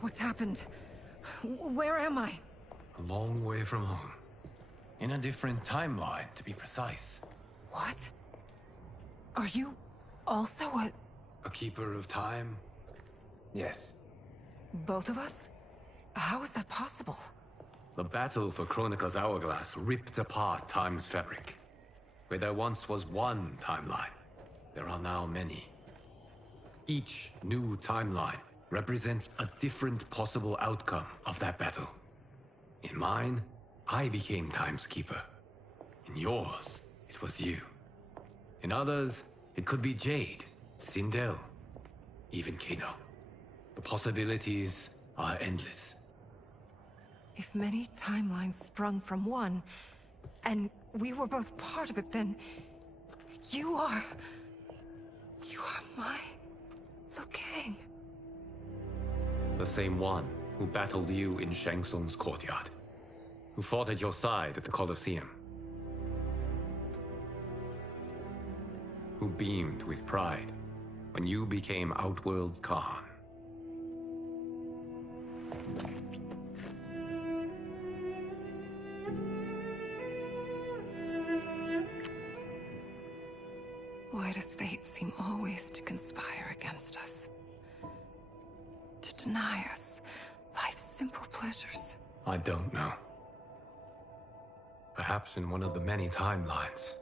What's happened? Where am I? A long way from home. In a different timeline, to be precise. What? Are you also A keeper of time? Yes. both of us? How is that possible? The battle for Chronica's hourglass ripped apart time's fabric. Where there once was one timeline, there are now many. Each new timeline represents a different possible outcome of that battle. In mine, I became Time's Keeper. In yours, it was you. In others, it could be Jade, Sindel, even Kano. The possibilities are endless. If many timelines sprung from one, and we were both part of it, then you are my Liu Kang. The same one who battled you in Shang Tsung's courtyard, who fought at your side at the Colosseum, who beamed with pride when you became Outworld's Khan. Why does fate seem always to conspire against us? To deny us life's simple pleasures? I don't know. Perhaps in one of the many timelines,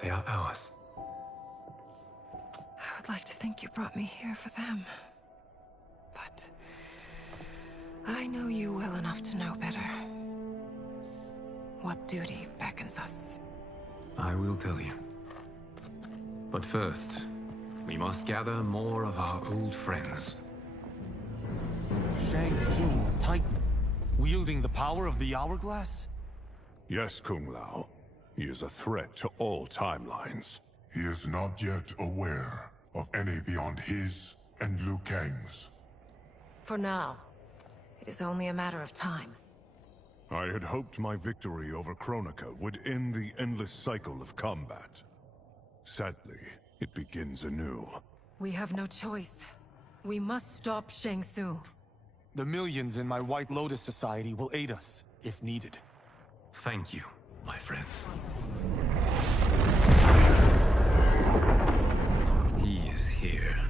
they are ours. I would like to think you brought me here for them. But I know you well enough to know better. What duty beckons us? I will tell you. But first, we must gather more of our old friends. Shang Tsung, Titan, wielding the power of the Hourglass? Yes, Kung Lao. He is a threat to all timelines. He is not yet aware of any beyond his and Liu Kang's. For now, it is only a matter of time. I had hoped my victory over Kronika would end the endless cycle of combat. Sadly, it begins anew. We have no choice. We must stop Shang Tsung. The millions in my White Lotus Society will aid us, if needed. Thank you, my friends. He is here.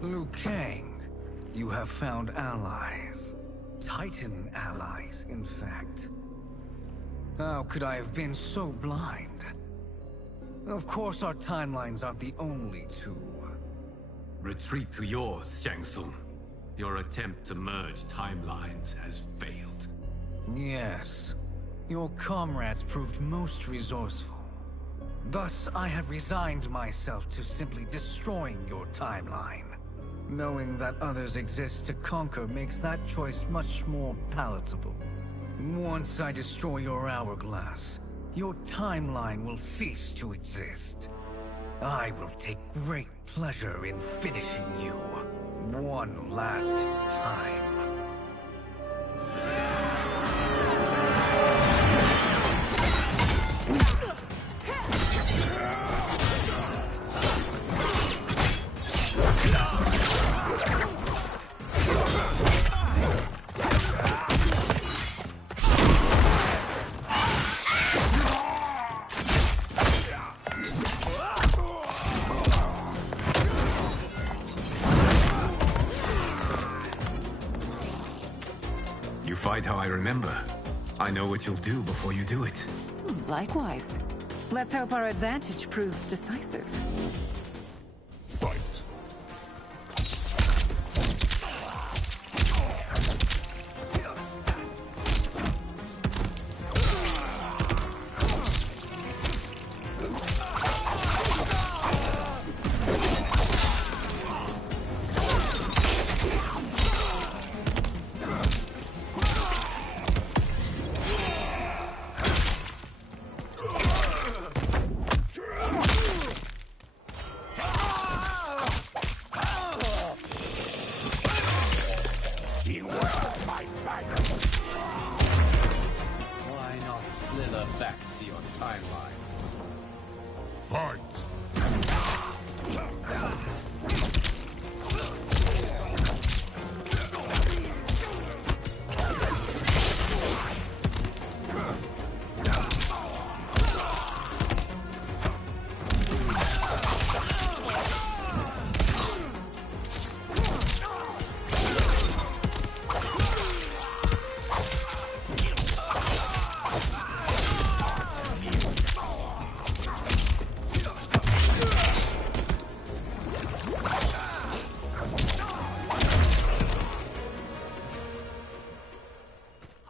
Liu Kang, you have found allies. Titan allies, in fact. How could I have been so blind? Of course our timelines aren't the only two. Retreat to yours, Shang Tsung. Your attempt to merge timelines has failed. Yes. Your comrades proved most resourceful. Thus, I have resigned myself to simply destroying your timeline. Knowing that others exist to conquer makes that choice much more palatable. Once I destroy your hourglass, your timeline will cease to exist. I will take great pleasure in finishing you one last time. Fight how I remember. I know what you'll do before you do it. Likewise. Let's hope our advantage proves decisive. Fight. Why not slither back to your timeline? Fight!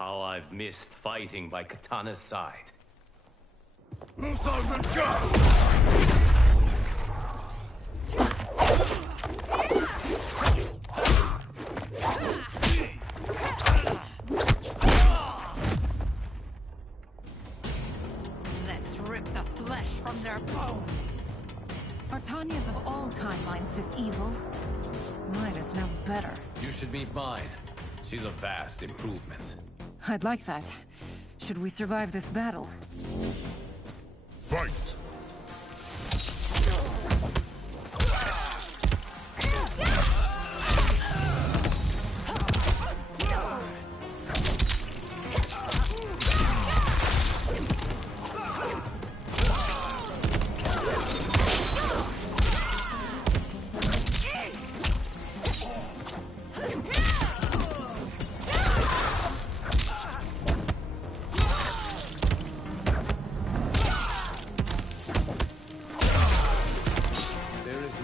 How I've missed fighting by Katana's side. Let's rip the flesh from their bones. Are Tanya's of all timelines this evil? Mine is no better. You should meet mine. She's a vast improvement. I'd like that. Should we survive this battle? Fight!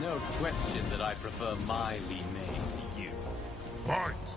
No question that I prefer my Li Mei to you. Fight!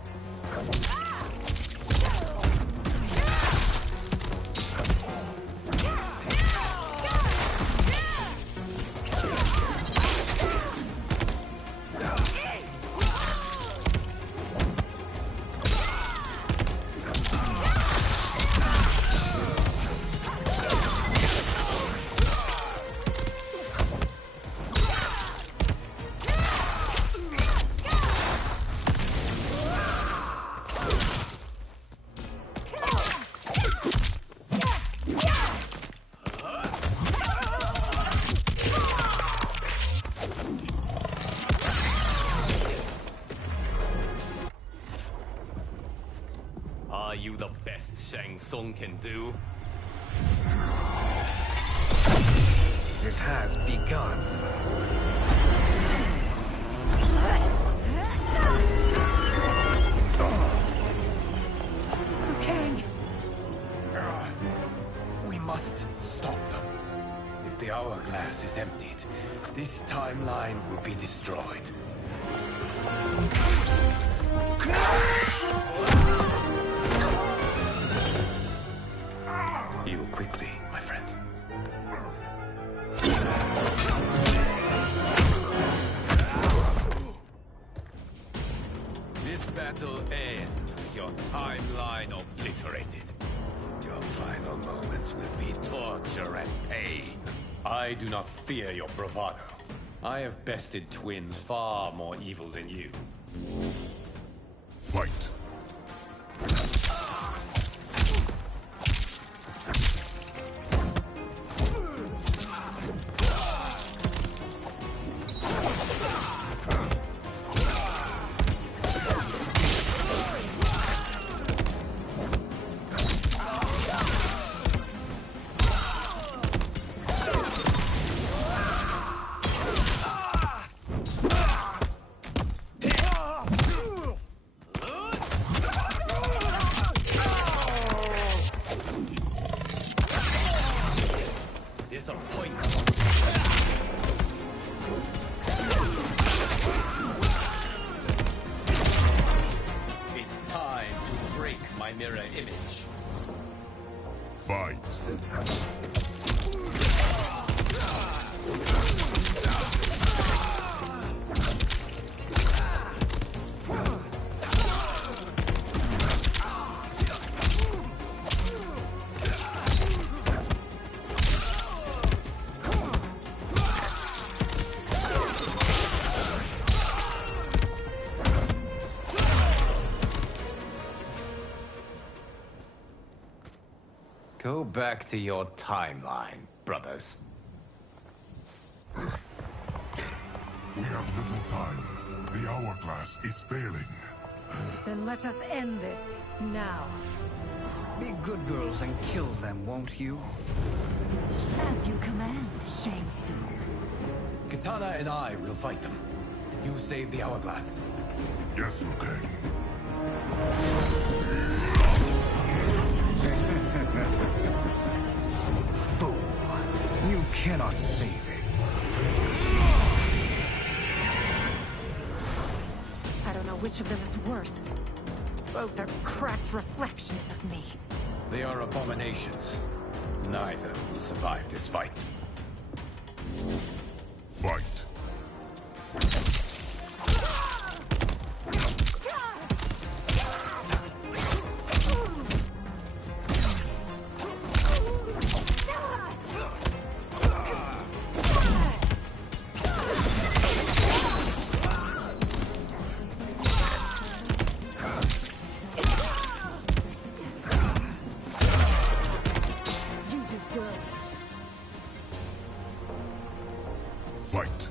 Are you the best Shang Tsung can do? It has begun. Liu Kang! We must stop them. If the hourglass is emptied, this timeline will be destroyed. Heal quickly, my friend. This battle ends with your timeline obliterated. Your final moments will be torture and pain. I do not fear your bravado. I have bested twins far more evil than you. Fight! It's time to break my mirror image. Fight! Go back to your timeline, brothers. We have little time. The hourglass is failing. Then let us end this, now. Be good girls and kill them, won't you? As you command, Shang Tsung. Katana and I will fight them. You save the hourglass. Yes, Liu Kang. Fool. You cannot save it. I don't know which of them is worse. Both are cracked reflections of me. They are abominations. Neither will survive this fight. Fight. Fight.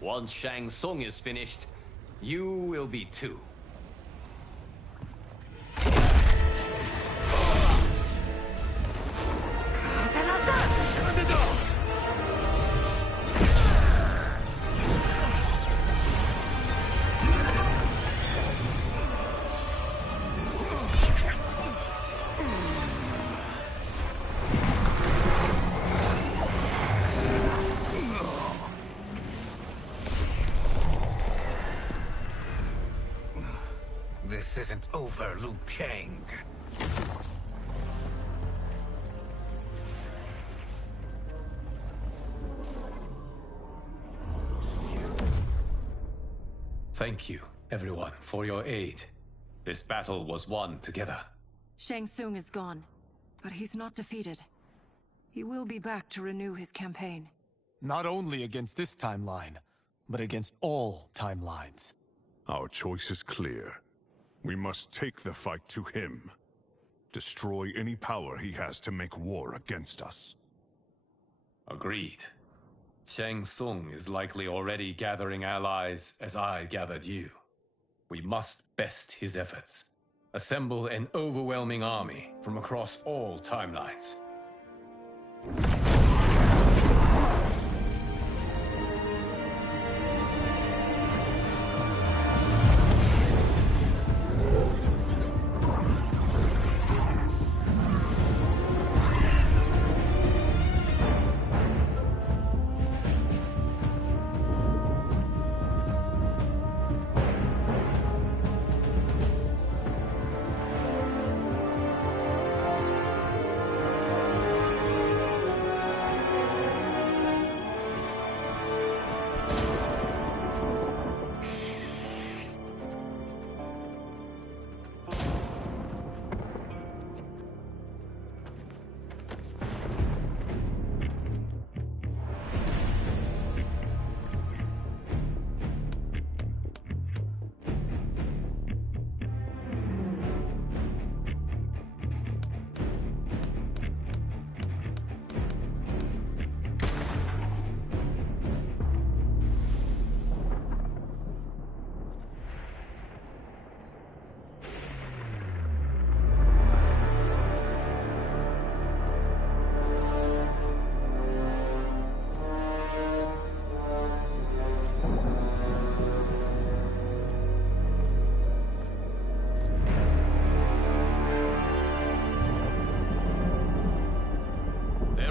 Once Shang Tsung is finished, you will be too. This isn't over, Liu Kang. Thank you, everyone, for your aid. This battle was won together. Shang Tsung is gone, but he's not defeated. He will be back to renew his campaign. Not only against this timeline, but against all timelines. Our choice is clear. We must take the fight to him. Destroy any power he has to make war against us. Agreed. Shang Tsung is likely already gathering allies as I gathered you. We must best his efforts. Assemble an overwhelming army from across all timelines.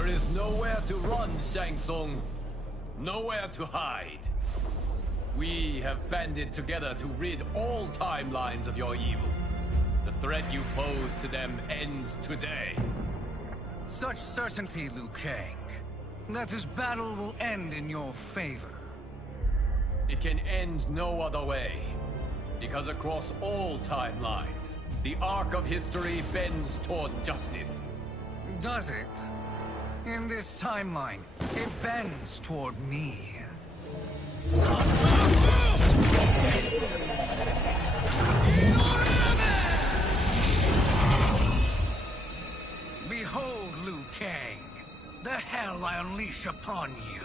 There is nowhere to run, Shang Tsung. Nowhere to hide. We have banded together to rid all timelines of your evil. The threat you pose to them ends today. Such certainty, Liu Kang, that this battle will end in your favor. It can end no other way. Because across all timelines, the arc of history bends toward justice. Does it? In this timeline, it bends toward me. Behold, Liu Kang, the hell I unleash upon you.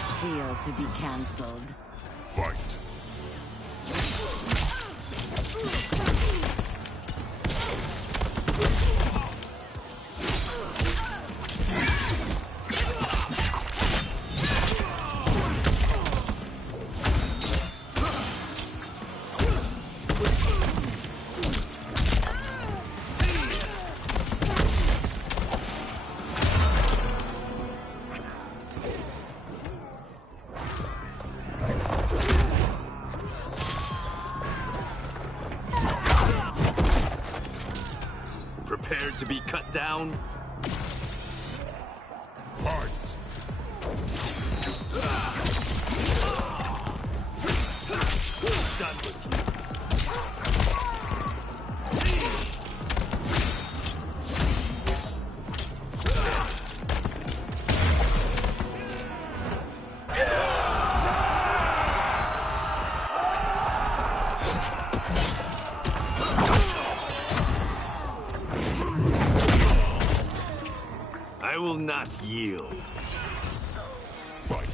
it feel to be cancelled? Fight. Prepared to be cut down? Fight! Done with you. I will not yield. Fight.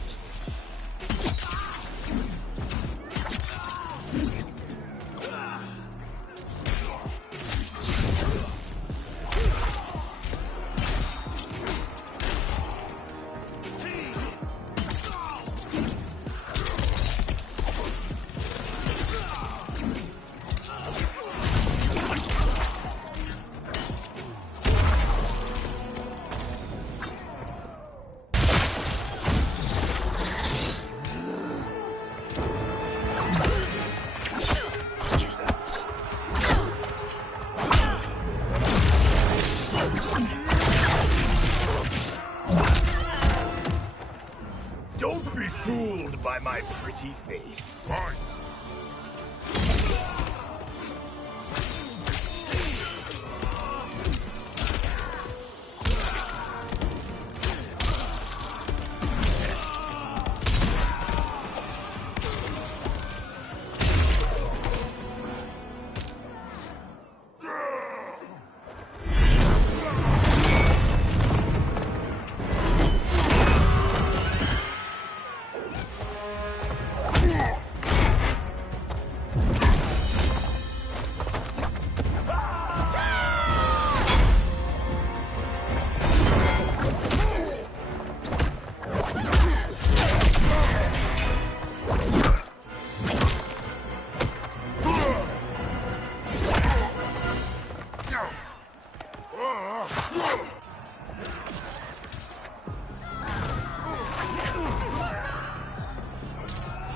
Don't be fooled by my pretty face. Fight!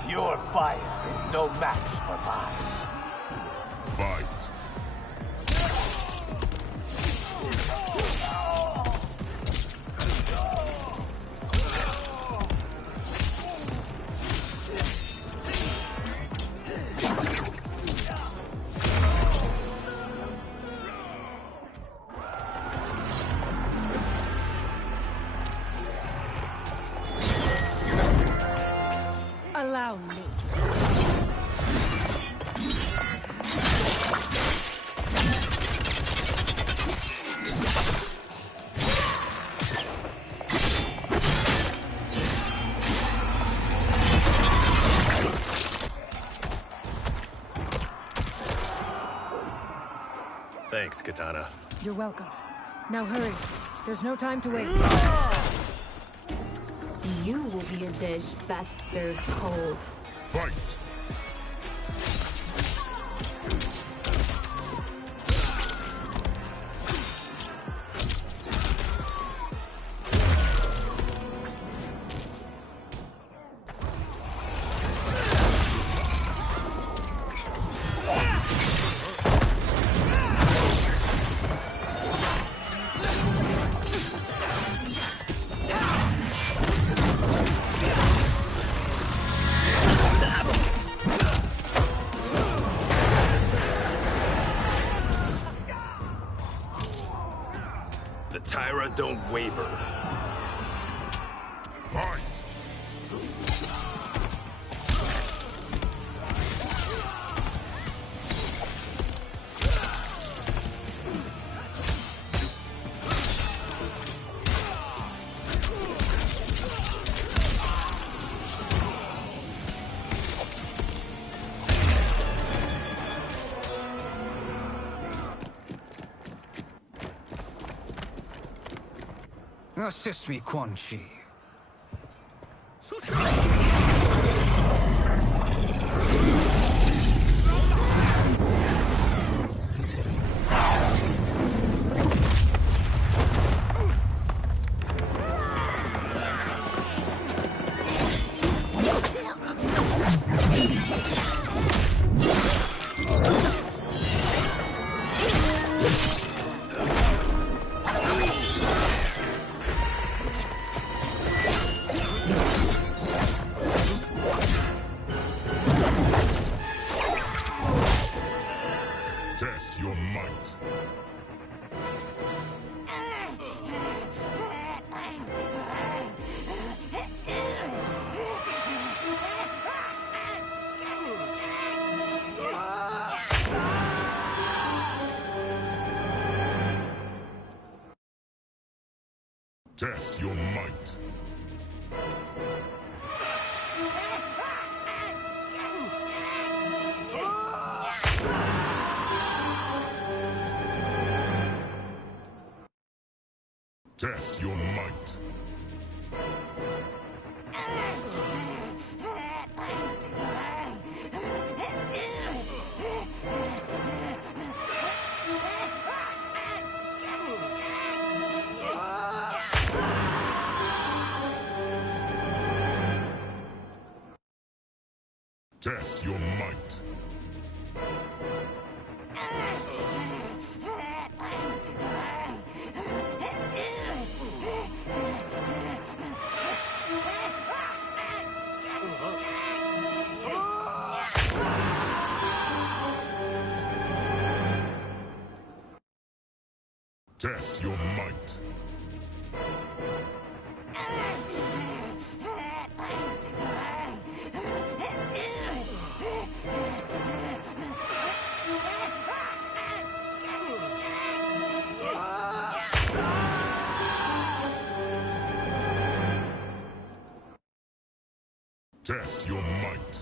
Your fire is no match for mine. Fight! Allow me. Thanks, Katana. You're welcome. Now hurry. There's no time to waste. You will be a dish best served cold. Fight! The Tyra don't waver. Fight! Assist me, Quan Chi. Test your might. Test your might. Test your might. Test your might. Test your might. Test your might.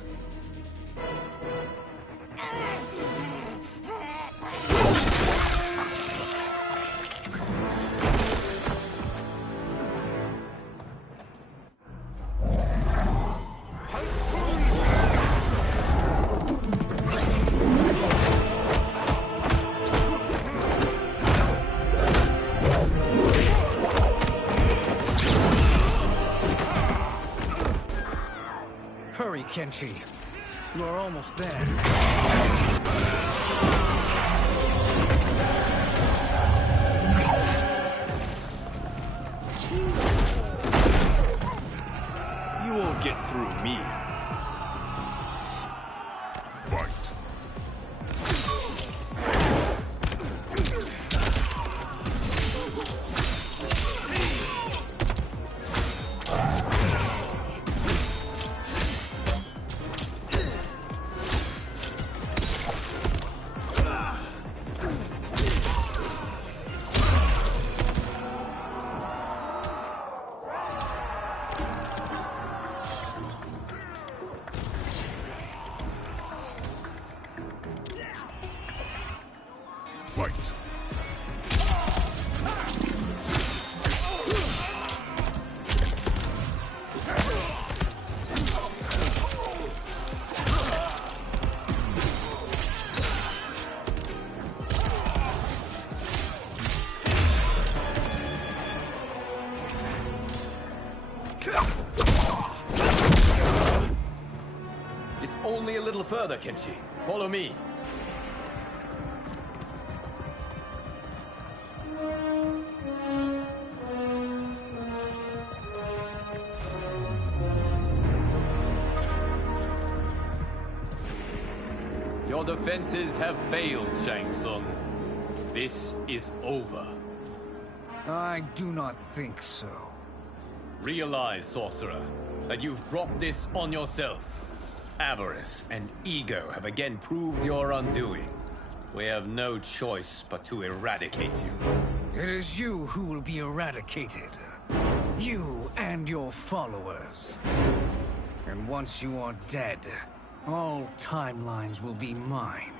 Hurry, Kenshi. You are almost there. You won't get through me. Fight. Fight. It's only a little further, Kenshi. Follow me. Your defenses have failed, Shang Tsung. This is over. I do not think so. Realize, sorcerer, that you've brought this on yourself. Avarice and ego have again proved your undoing. We have no choice but to eradicate you. It is you who will be eradicated. You and your followers. And once you are dead, all timelines will be mine.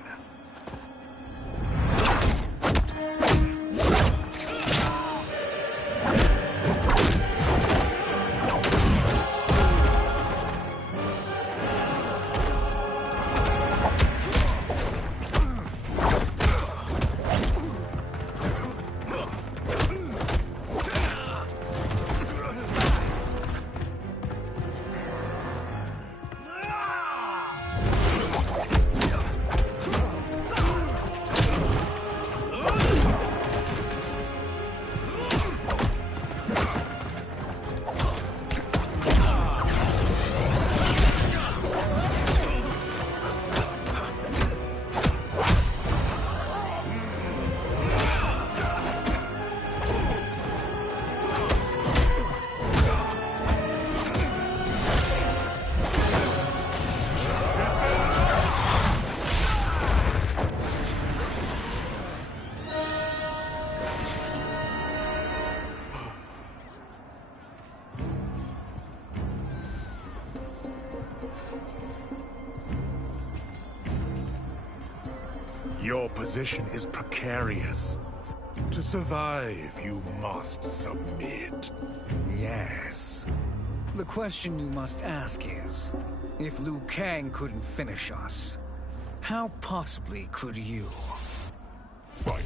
Your position is precarious. To survive, you must submit. Yes. The question you must ask is, if Liu Kang couldn't finish us, how possibly could you? Fight.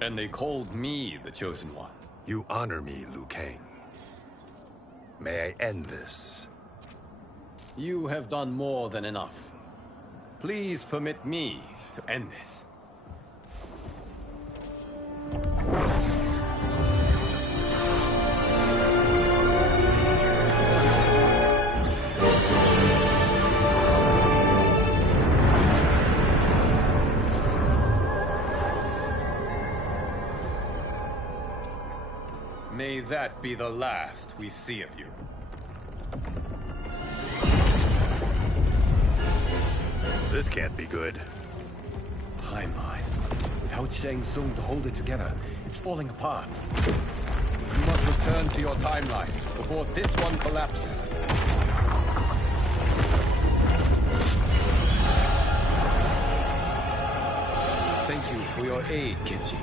And they called me the Chosen One. You honor me, Liu Kang. May I end this? You have done more than enough. Please permit me to end this. May that be the last we see of you. This can't be good. Timeline. Without Shang Tsung to hold it together, it's falling apart. You must return to your timeline before this one collapses. Thank you for your aid, Kenshi.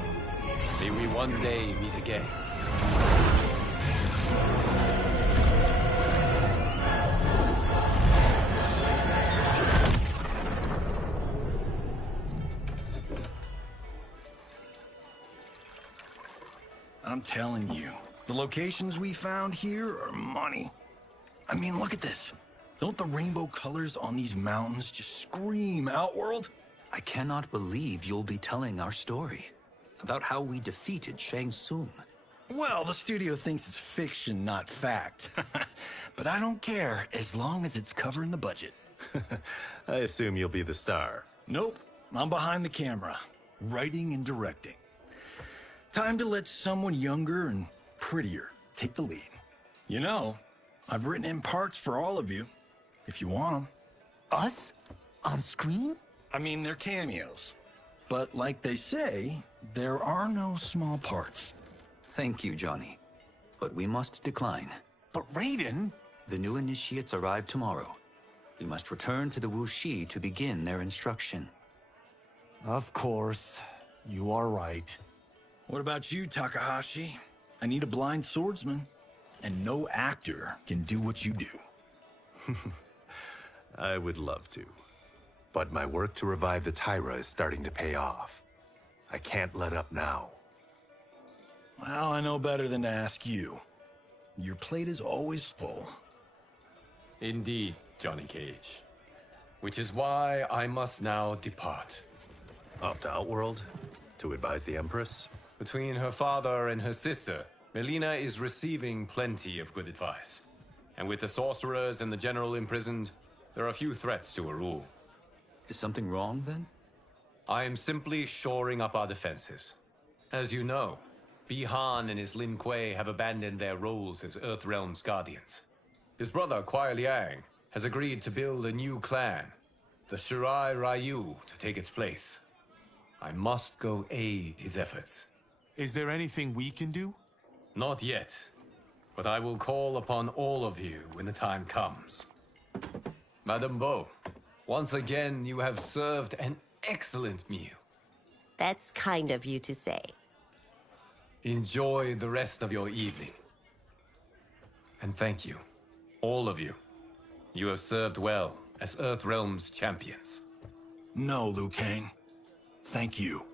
May we one day meet again. I'm telling you, the locations we found here are money. I mean, look at this. Don't the rainbow colors on these mountains just scream Outworld? I cannot believe you'll be telling our story about how we defeated Shang Tsung. Well, the studio thinks it's fiction, not fact. But I don't care, as long as it's covering the budget. I assume you'll be the star. Nope, I'm behind the camera, writing and directing. Time to let someone younger and prettier take the lead. You know, I've written in parts for all of you, if you want them. Us? On screen? I mean, they're cameos. But like they say, there are no small parts. Thank you, Johnny. But we must decline. But Raiden? The new initiates arrive tomorrow. We must return to the Wuxi to begin their instruction. Of course. You are right. What about you, Takahashi? I need a blind swordsman, and no actor can do what you do. I would love to. But my work to revive the Tyra is starting to pay off. I can't let up now. Well, I know better than to ask you. Your plate is always full. Indeed, Johnny Cage. Which is why I must now depart. Off to Outworld? To advise the Empress? Between her father and her sister, Melina is receiving plenty of good advice. And with the sorcerers and the general imprisoned, there are few threats to her rule. Is something wrong, then? I am simply shoring up our defenses. As you know, Bi-Han and his Lin Kuei have abandoned their roles as Earthrealm's guardians. His brother, Kuai Liang, has agreed to build a new clan, the Shirai Ryu, to take its place. I must go aid his efforts. Is there anything we can do? Not yet, but I will call upon all of you when the time comes. Madame Bo, once again you have served an excellent meal. That's kind of you to say. Enjoy the rest of your evening. And thank you, all of you. You have served well as Earthrealm's champions. No, Liu Kang. Thank you.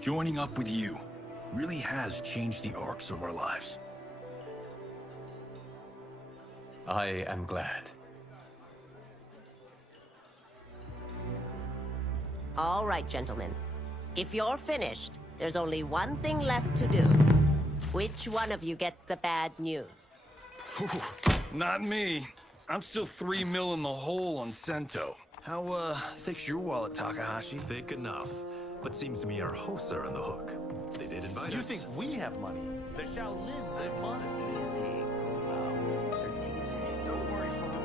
Joining up with you really has changed the arcs of our lives. I am glad. All right, gentlemen. If you're finished, there's only one thing left to do. Which one of you gets the bad news? Not me. I'm still 3 mil in the hole on Sento. How, thick's your wallet, Takahashi? Thick enough. But seems to me our hosts are on the hook. They did invite us. You think we have money? The Shaolin live modestly. Don't worry, Father.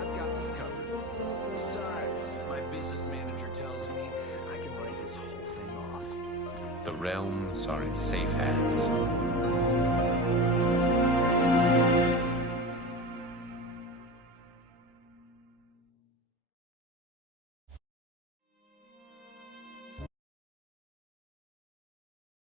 I've got this covered. Besides, my business manager tells me I can write this whole thing off. The realms are in safe hands.